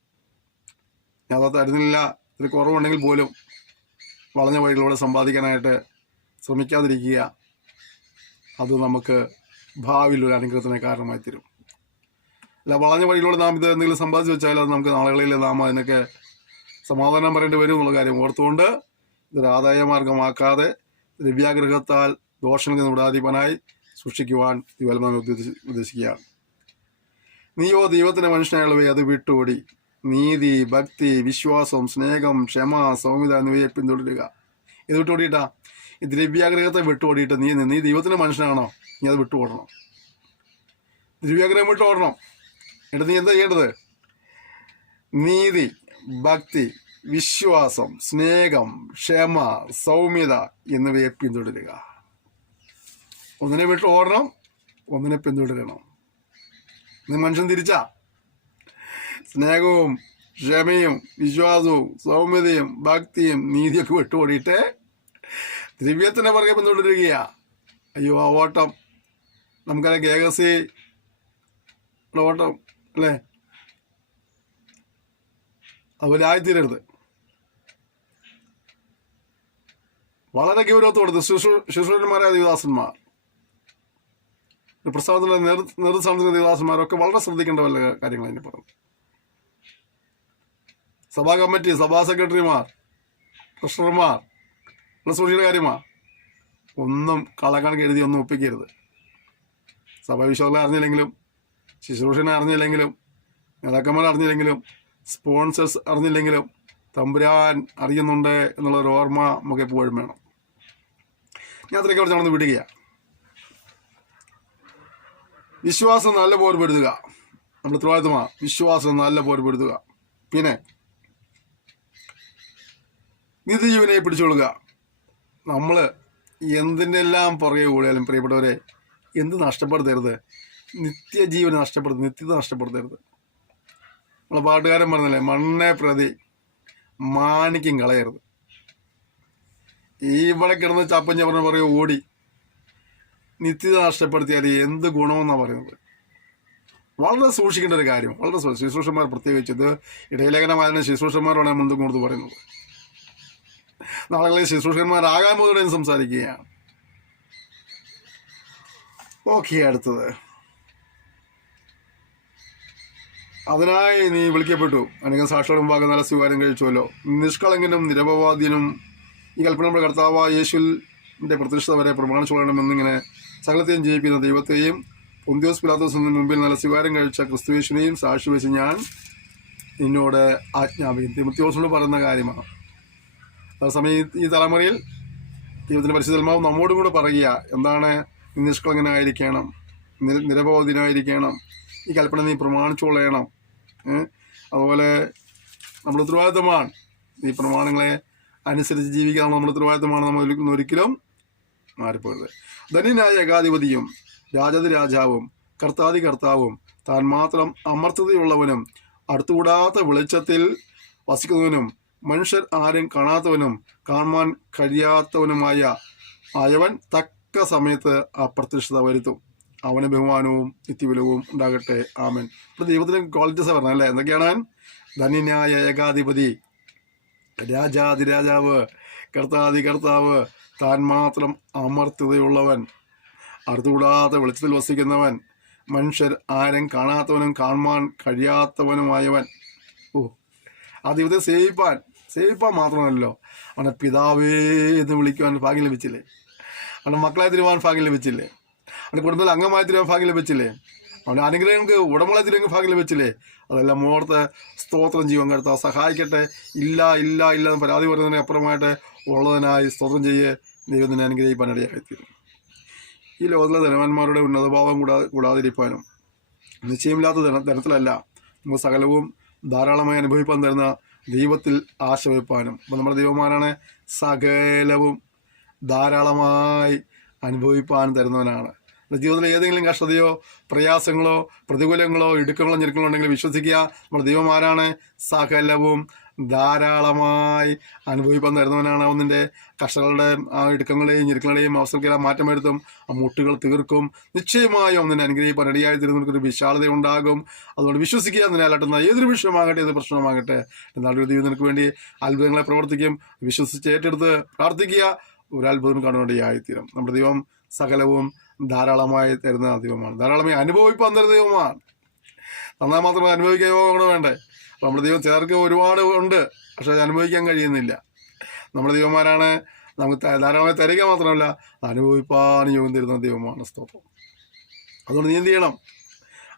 ഞാൻ അത് തരുന്നില്ല, ഇതിൽ കുറവുണ്ടെങ്കിൽ പോലും വളഞ്ഞ വഴികളിലൂടെ സമ്പാദിക്കാനായിട്ട് ശ്രമിക്കാതിരിക്കുക. അത് നമുക്ക് ഭാവിയിൽ ഒരു അനുഗ്രഹത്തിന് കാരണമായി തീരും. അല്ല, വളഞ്ഞ വഴിയിലൂടെ നാം ഇത് എന്തെങ്കിലും സമ്പാദിച്ച് വെച്ചാൽ അത് നമുക്ക് നാളുകളിൽ നാം അതിനൊക്കെ സമാധാനം പറയേണ്ടി വരും എന്നുള്ള കാര്യം ഓർത്തുകൊണ്ട് ഇതൊരു ആദായ മാർഗമാക്കാതെ ദ്രവ്യാഗ്രഹത്താൽ ദോഷങ്ങളിൽ നിന്ന് വിടാധിപനായി സൂക്ഷിക്കുവാൻ ദിവലം ഉദ്ദേശിക്കുകയാണ്. നീയോ ദൈവത്തിൻ്റെ മനുഷ്യനായുള്ളവയെ അത് വിട്ടുകൂടി നീതി, ഭക്തി, വിശ്വാസം, സ്നേഹം, ക്ഷമ, സൗമ്യത എന്നിവയെ പിന്തുടരുക. ഇത് വിട്ടുകൂടിയിട്ടാ, ഈ ദ്രവ്യാഗ്രഹത്തെ വിട്ടുകൂടിയിട്ട് നീ ദൈവത്തിൻ്റെ മനുഷ്യനാണോ, നീ അത് വിട്ടുകൂടണം. ദ്രവ്യാഗ്രഹം വിട്ടുകൂടണം. എന്നിട്ട് നീ എന്താ ചെയ്യേണ്ടത്? നീതി, ഭക്തി, വിശ്വാസം, സ്നേഹം, ക്ഷമ, സൗമ്യത എന്നിവയെ പിന്തുടരുക. ഒന്നിനെ വിട്ട് ഓടണം, ഒന്നിനെ പിന്തുടരണം. നീ മനുഷ്യൻ തിരിച്ചാ. സ്നേഹവും ക്ഷമയും വിശ്വാസവും സൗമ്യതയും ഭക്തിയും നീതിയൊക്കെ വിട്ടുകൂടിയിട്ട് ദ്രവ്യത്തിൻ്റെ പുറകെ പിന്തുടരുകയാ. അയ്യോ, ആ ഓട്ടം നമുക്കറിയാം, കേകസി ഓട്ടം അല്ലേ, അതുപോലെ ആയിത്തീരരുത്. വളരെ ഗൗരവത്തോടെ ശുശ്രൂഷന്മാരായ ദേവദാസന്മാർ, പ്രസ്ഥാനത്തിലെ നേതൃസ്ഥാനത്തിലെ ദേവദാസന്മാരൊക്കെ വളരെ ശ്രദ്ധിക്കേണ്ട വല്ല കാര്യങ്ങൾ അതിന് പറഞ്ഞു. സഭാ കമ്മിറ്റി, സഭാ സെക്രട്ടറിമാർ, ട്രഷറർമാർ, സൂക്ഷിയുടെ കാര്യമാർ ഒന്നും കള്ളക്കണക്ക് എഴുതി ഒന്നും ഒപ്പിക്കരുത്. സഭാവിശ്വാസികളെ അറിഞ്ഞില്ലെങ്കിലും, ശുശ്രൂഷനെ അറിഞ്ഞില്ലെങ്കിലും, നേതാക്കന്മാർ അറിഞ്ഞില്ലെങ്കിലും, സ്പോൺസേഴ്സ് അറിഞ്ഞില്ലെങ്കിലും തമ്പുരാൻ അറിയുന്നുണ്ട് എന്നുള്ളൊരു ഓർമ്മ നമുക്ക് എപ്പോഴും വേണം. ഞാൻ അത്രയ്ക്ക് അവിടെ നടന്ന് വിടുകയാണ്. വിശ്വാസം നല്ല പോലെ പൊരുതുക, നമ്മുടെ ഉത്തരവാദിത്തമാണ്. വിശ്വാസം നല്ല പോലെ പൊരുതുക. പിന്നെ നിത്യജീവനെ പിടിച്ചുകൊള്ളുക. നമ്മൾ എന്തിൻ്റെ എല്ലാം പുറകെ കൂടിയാലും പ്രിയപ്പെട്ടവരെ എന്ത് നഷ്ടപ്പെടുത്തരുത്? നിത്യജീവനെ നഷ്ടപ്പെടുത്തരുത്, നിത്യത നഷ്ടപ്പെടുത്തരുത്. നമ്മളെ പാട്ടുകാരൻ പറഞ്ഞല്ലേ, മണ്ണെ പ്രതി മാണിക്കും കളയരുത്. ഇവിടെ കിടന്ന് ചപ്പഞ്ഞ പറഞ്ഞ പറയുക ഓടി നിത്യത നഷ്ടപ്പെടുത്തിയാൽ എന്ത് ഗുണമെന്നാണ് പറയുന്നത്. വളരെ സൂക്ഷിക്കേണ്ട ഒരു കാര്യം, വളരെ ശുശ്രൂഷന്മാർ പ്രത്യേകിച്ച്. ഇത് ഇടയലേഖനമായതിന് ശുശ്രൂഷന്മാരോടാണ് മുൻപ് കൊടുത്ത് പറയുന്നത്. നാളെ ശുശ്രൂഷകന്മാരാകാൻ പോകുന്നതിന് സംസാരിക്കുകയാണ്. ഓക്കെ, അടുത്തത്. അതിനായി നീ വിളിക്കപ്പെട്ടു, അനേകം സാക്ഷികളുടെ മുമ്പാകെ നല്ല സ്വീകാര്യം കഴിച്ചുവല്ലോ. നിഷ്കളങ്കനും നിരപവാദ്യനും ഈ കൽപ്പന നമ്മുടെ കർത്താവായ യേശുവിൻ്റെ പ്രതിഷ്ഠ വരെ പ്രമാണിച്ചുകൊള്ളണമെന്നിങ്ങനെ സകലത്തെയും ജയിപ്പിക്കുന്ന ദൈവത്തെയും പൊന്തിയോസ് പിലാത്തോസിന് മുമ്പിൽ നല്ല സ്വീകാര്യം കഴിച്ച ക്രിസ്തുയേശുവിനെയും സാക്ഷി വെച്ച് ഞാൻ നിന്നോട് ആജ്ഞാപിക്കും. തിമോത്തിയോസിനോട് പറയുന്ന കാര്യമാണ്. അതേസമയം ഈ തലമുറയിൽ ദൈവത്തിൻ്റെ പരിശുദ്ധാത്മാവ് നമ്മോടും കൂടെ പറയുക, എന്താണ്? നിഷ്കളങ്കനായിരിക്കണം, നിരപവാദിനായിരിക്കണം, ഈ കൽപ്പന നീ പ്രമാണിച്ചുകൊള്ളണം. അതുപോലെ നമ്മുടെ ഉത്തരവാദിത്തമാണ് ഈ പ്രമാണങ്ങളെ അനുസരിച്ച് ജീവിക്കാൻ. നമ്മുടെ ഉത്തരവാദിത്തമാണ്. നമ്മൾ ഒരിക്കലും മാറിപ്പോരുത്. ധന്യനായ ഏകാധിപതിയും രാജാവും കർത്താതി കർത്താവും താൻ മാത്രം അമർത്തതയുള്ളവനും അടുത്തുകൂടാത്ത വെളിച്ചത്തിൽ വസിക്കുന്നവനും മനുഷ്യർ ആരും കാണാത്തവനും കാണുവാൻ കഴിയാത്തവനുമായ ആയവൻ തക്ക സമയത്ത് അപ്രത്യക്ഷത വരുത്തും. അവന് ബഹുമാനവും നിത്യബലവും ഉണ്ടാകട്ടെ. ആമേൻ. ഇവിടെ ദൈവത്തിന് ക്വാളിറ്റീസ് പറഞ്ഞ അല്ലേ? എന്തൊക്കെയാണ്? ധന്യനായ ഏകാധിപതി, രാജാതിരാജാവ്, കർത്താതി കർത്താവ്, താൻ മാത്രം അമർത്യതയുള്ളവൻ, അടുത്തുകൂടാത്ത വെളിച്ചത്തിൽ വസിക്കുന്നവൻ, മനുഷ്യർ ആരും കാണാത്തവനും കാണുവാൻ കഴിയാത്തവനുമായവൻ. ആ ദൈവത്തെ സേവിപ്പാൻ മാത്രമല്ലോ, അവനെ പിതാവേ എന്ന് വിളിക്കുവാൻ ഭാഗ്യം ലഭിച്ചില്ലേ? അവൻ്റെ മക്കളായി തരുവാൻ ഭാഗ്യം ലഭിച്ചില്ലേ? അവൻ്റെ കുടുംബത്തിൽ അംഗമായി തരുവാൻ ഭാഗ്യം ലഭിച്ചില്ലേ? അവൻ്റെ അനുഗ്രഹങ്ങൾക്ക് ഉടമകളായി തരുവാൻ ഭാഗ്യം ലഭിച്ചില്ലേ? അതെല്ലാം ഓർത്ത് സ്തോത്രം ചെയ്യുവാൻ കർത്താവ് സഹായിക്കട്ടെ. ഇല്ല ഇല്ല ഇല്ല എന്ന് പരാതി പറയുന്നതിന് അപ്പുറമായിട്ട് ഉള്ളതിനായി സ്തോത്രം ചെയ്യേ. ദൈവം നിന്നെ അനുഗ്രഹിപ്പാൻ ഇടയായിത്തീരും. ഈ ലോകത്തിലെ ധനവാന്മാരുടെ ഉന്നതഭാവം കൂടാതിരിക്കാനും നിശ്ചയമില്ലാത്ത ധനത്തിലല്ല നമുക്ക് സകലവും ധാരാളമായി അനുഭവിപ്പാൻ തരുന്ന ദൈവത്തിൽ ആശ വയ്പ്പാനും. അപ്പം നമ്മുടെ ദൈവമാരാണ് സകലവും ധാരാളമായി അനുഭവിപ്പാൻ തരുന്നവനാണ്. ജീവിതത്തിൽ ഏതെങ്കിലും കഷ്ടതയോ പ്രയാസങ്ങളോ പ്രതികൂലങ്ങളോ ഇടുക്കങ്ങളോ ഞെരുക്കങ്ങളോ ഉണ്ടെങ്കിൽ വിശ്വസിക്കുക, നമ്മുടെ ദൈവമാരാണ് സകലവും ധാരാളമായി അനുഭവിപ്പാൻ തരുന്നവനാണ്. ഒന്നിൻ്റെ കഷ്ടങ്ങളുടെ ആ ഇടുക്കങ്ങളെയും ഞെരുക്കങ്ങളുടെയും അവസരക്കെല്ലാം മാറ്റം വരുത്തും. ആ മുട്ടുകൾ തീർക്കും. നിശ്ചയമായും ഒന്നിനെ അനുഗ്രഹിപ്പാൻ ഇടയായി തരുന്നവർക്കൊരു വിശാലത ഉണ്ടാകും. അതുകൊണ്ട് വിശ്വസിക്കുക, നിന്നെ അലട്ടുന്ന ഏതൊരു വിഷയമാകട്ടെ, ഏത് പ്രശ്നമാകട്ടെ, എന്നാലും ദൈവം നിനക്ക് വേണ്ടി അത്ഭുതങ്ങളെ പ്രവർത്തിക്കും. വിശ്വസിച്ച് ഏറ്റെടുത്ത് പ്രാർത്ഥിക്കുക, ഒരു അത്ഭുതം കാണുവാനിടയായിത്തീരും. നമ്മുടെ ദൈവം സകലവും ധാരാളമായി തരുന്ന ദൈവമാണ്. ധാരാളമായി അനുഭവിപ്പാൻ തരുന്ന ദൈവമാണ്. നന്നാ മാത്രമേ അനുഭവിക്കാൻ കൂടെ വേണ്ടേ. നമ്മുടെ ദൈവം ചിലർക്ക് ഒരുപാട് ഉണ്ട്, പക്ഷെ അത് അനുഭവിക്കാൻ കഴിയുന്നില്ല. നമ്മുടെ ദൈവന്മാരാണ് നമുക്ക് ധാരാളമായി തരിക മാത്രമല്ല അനുഭവിപ്പാൻ യോഗം തരുന്ന ദൈവമാണ്. സ്തോത്രം. അതുകൊണ്ട് നീ എന്ത് ചെയ്യണം?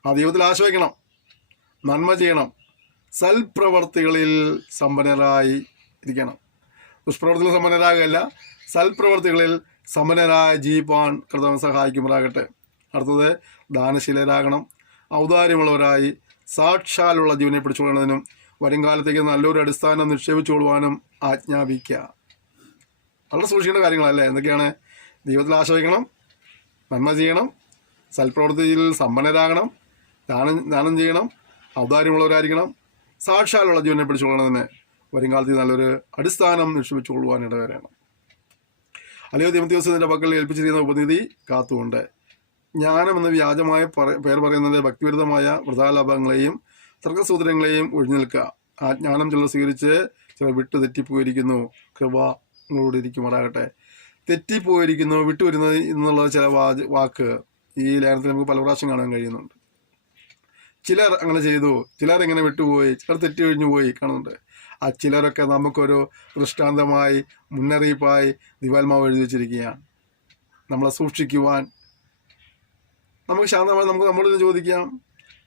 ആ ദൈവത്തിൽ ആശ്രയിക്കണം, നന്മ ചെയ്യണം, സൽപ്രവർത്തികളിൽ സമ്പന്നരായി ഇരിക്കണം. ദുഷ്പ്രവർത്തികളിൽ സമ്പന്നരാകല്ല, സൽപ്രവർത്തികളിൽ സമ്പന്നരായി ജീവിപ്പാൻ കർത്താവ് സഹായിക്കുമാറാകട്ടെ. അടുത്തത് ദാനശീലരാകണം, ഔദാര്യമുള്ളവരായി സാക്ഷാലുള്ള ജീവനെ പിടിച്ചുകൊള്ളുന്നതിനും വരും കാലത്തേക്ക് നല്ലൊരു അടിസ്ഥാനം നിക്ഷേപിച്ചുകൊള്ളുവാനും ആജ്ഞാപിക്കുക. വളരെ സൂക്ഷിക്കേണ്ട കാര്യങ്ങളല്ലേ. എന്തൊക്കെയാണ്? ദൈവത്തിൽ ആശ്രയിക്കണം, നന്മ ചെയ്യണം, സൽപ്രവൃത്തിയിൽ സമ്പന്നരാകണം, ദാനം ചെയ്യണം, ഔദാര്യമുള്ളവരായിരിക്കണം, സാക്ഷാലുള്ള ജീവനെ പിടിച്ചുകൊള്ളുന്നതിന് വരും കാലത്ത് നല്ലൊരു അടിസ്ഥാനം നിക്ഷേപിച്ചുകൊള്ളുവാൻ ഇടവരണം. അല്ലയോ തീമോഥെയോസ്, നിന്റെ പക്കൽ ഏൽപ്പിച്ചിരിക്കുന്ന ഉപനിധി കാത്തുകൊണ്ട് ജ്ഞാനം എന്ന വ്യാജമായ പേർ പറയുന്നത് ഭക്തിവിരുദ്ധമായ വൃഥാലാഭങ്ങളെയും തർക്കസൂത്രങ്ങളെയും ഒഴിഞ്ഞു നിൽക്കുക. ആ ജ്ഞാനം ചിലർ സ്വീകരിച്ച് ചിലർ വിട്ടു തെറ്റിപ്പോയിരിക്കുന്നു. കൃപ നിങ്ങളോട് ഇരിക്കുമാറാകട്ടെ. തെറ്റിപ്പോയിരിക്കുന്നു, വിട്ടുവരുന്നത് എന്നുള്ള ചില വാക്ക് ഈ ലേഖനത്തിൽ നമുക്ക് പല പ്രാവശ്യം കാണാൻ കഴിയുന്നുണ്ട്. ചിലർ അങ്ങനെ ചെയ്തു, ചിലർ എങ്ങനെ വിട്ടുപോയി, ചിലർ തെറ്റി ഒഴിഞ്ഞു പോയി കാണുന്നുണ്ട്. ആ ചിലരൊക്കെ നമുക്കൊരു ദൃഷ്ടാന്തമായി മുന്നറിയിപ്പായി ദിവാത്മാവ് എഴുതി വച്ചിരിക്കുകയാണ്. നമ്മളെ സൂക്ഷിക്കുവാൻ. നമുക്ക് ശാന്തമായി നമ്മളിന്ന് ചോദിക്കാം,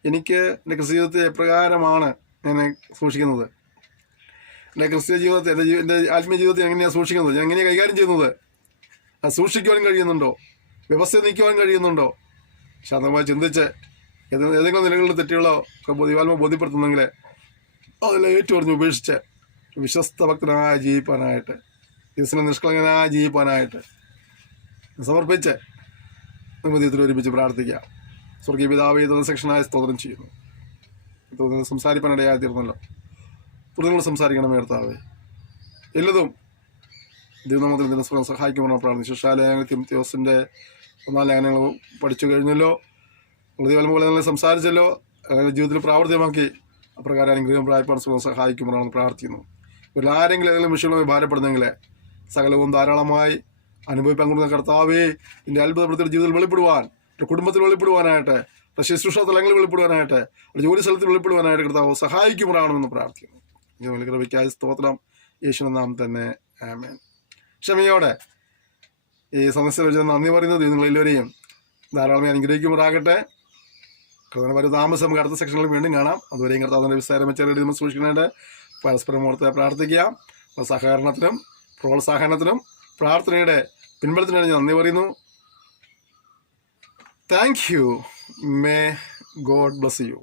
എനിക്ക് എൻ്റെ ക്രിസ്ത്യ ജീവിതത്തെ എപ്രകാരമാണ് ഞാൻ സൂക്ഷിക്കുന്നത്? എൻ്റെ ക്രിസ്ത്യ ജീവിതത്തെ, എൻ്റെ ആത്മീയ ജീവിതത്തെ എങ്ങനെയാണ് സൂക്ഷിക്കുന്നത്? ഞാൻ എങ്ങനെയാണ് കൈകാര്യം ചെയ്യുന്നത്? അത് സൂക്ഷിക്കുവാൻ കഴിയുന്നുണ്ടോ? വ്യവസ്ഥ നീക്കുവാൻ കഴിയുന്നുണ്ടോ? ശാന്തമായി ചിന്തിച്ച് ഏതെങ്കിലും നിലകളിൽ തെറ്റുകളോ ദിവാത്മാവ് ബോധ്യപ്പെടുത്തുന്നെങ്കിൽ അതിൽ ഏറ്റുപറഞ്ഞ് ഉപേക്ഷിച്ച് വിശ്വസ്ത ഭക്തനായി ജീവിപ്പാനായിട്ട്, ക്രിസ്തുവിനെ നിഷ്കളങ്കനായി ജീവിപ്പാനായിട്ട് സമർപ്പിച്ച് ദൈവത്തിൽ ഒരുമിച്ച് പ്രാർത്ഥിക്കുക. സ്വർഗീയ പിതാവേ, സെക്ഷനായി സ്തോത്രം ചെയ്യുന്നു. സംസാരിപ്പാനിടയായി തീർന്നല്ലോ. തുടർന്ന് സംസാരിക്കണമേ കർത്താവേ. എല്ലതും ദൈവനാമത്തിൽ ദിനസ്വരം സഹായിക്കുമെന്ന് പ്രാർത്ഥിച്ചു. ശിക്ഷാലേഖനങ്ങൾ തീമോഥെയോസിൻ്റെ 1 ലേഖനങ്ങൾ പഠിച്ചു കഴിഞ്ഞല്ലോ. ദൈവം സംസാരിച്ചല്ലോ, ജീവിതത്തിൽ പ്രാവർത്തികമാക്കി അപ്രകാരം അനുഗ്രഹം പ്രായപ്പാൻ സഹായിക്കുമെന്നാണ് പ്രാർത്ഥിക്കുന്നു. ഇവരിൽ ആരെങ്കിലും ഏതെങ്കിലും വിഷയങ്ങളുമായി ഭാരപ്പെടുന്നെങ്കിൽ സകലവും ധാരാളമായി അനുഭവിപ്പാൻ കൊടുക്കുന്ന കർത്താവേ, ഇതിൻ്റെ അത്ഭുതപ്പെടുത്തിയ ജീവിതത്തിൽ വെളിപ്പെടുവാൻ, കുടുംബത്തിൽ വെളിപ്പെടുവാനായിട്ട്, ശുശ്രൂഷ തലങ്ങളിൽ വെളിപ്പെടുവാനായിട്ട്, ജോലി സ്ഥലത്തിൽ വെളിപ്പെടുവാനായിട്ട് കർത്താവ് സഹായിക്കുമെന്നാണെന്ന് പ്രാർത്ഥിക്കുന്നു. ഇതിന് കൃപയ്ക്കായി സ്തോത്രം. യേശുവിന്റെ നാമം തന്നെ ആമേൻ. ക്ഷമയോടെ ഈ സന്ദർശനം വെച്ച് നന്ദി പറയുന്നത് നിങ്ങളെല്ലാവരെയും ധാരാളമായി അനുഗ്രഹിക്കുമാറാകട്ടെ. കർത്താവിന് താമസം നമുക്ക് അടുത്ത സെക്ഷനിൽ വീണ്ടും കാണാം. അതുവരെയും കർത്താവിൻ്റെ വിസ്താരം ചെറിയ സൂക്ഷിക്കാനായിട്ട് പരസ്പരം ഓർത്ത് പ്രാർത്ഥിക്കാം. സഹകരണത്തിനും പ്രോത്സാഹനത്തിനും പ്രാർത്ഥനയുടെ പിൻബലത്തിനാണ് ഞാൻ നന്ദി പറയുന്നു. Thank you. May God bless you.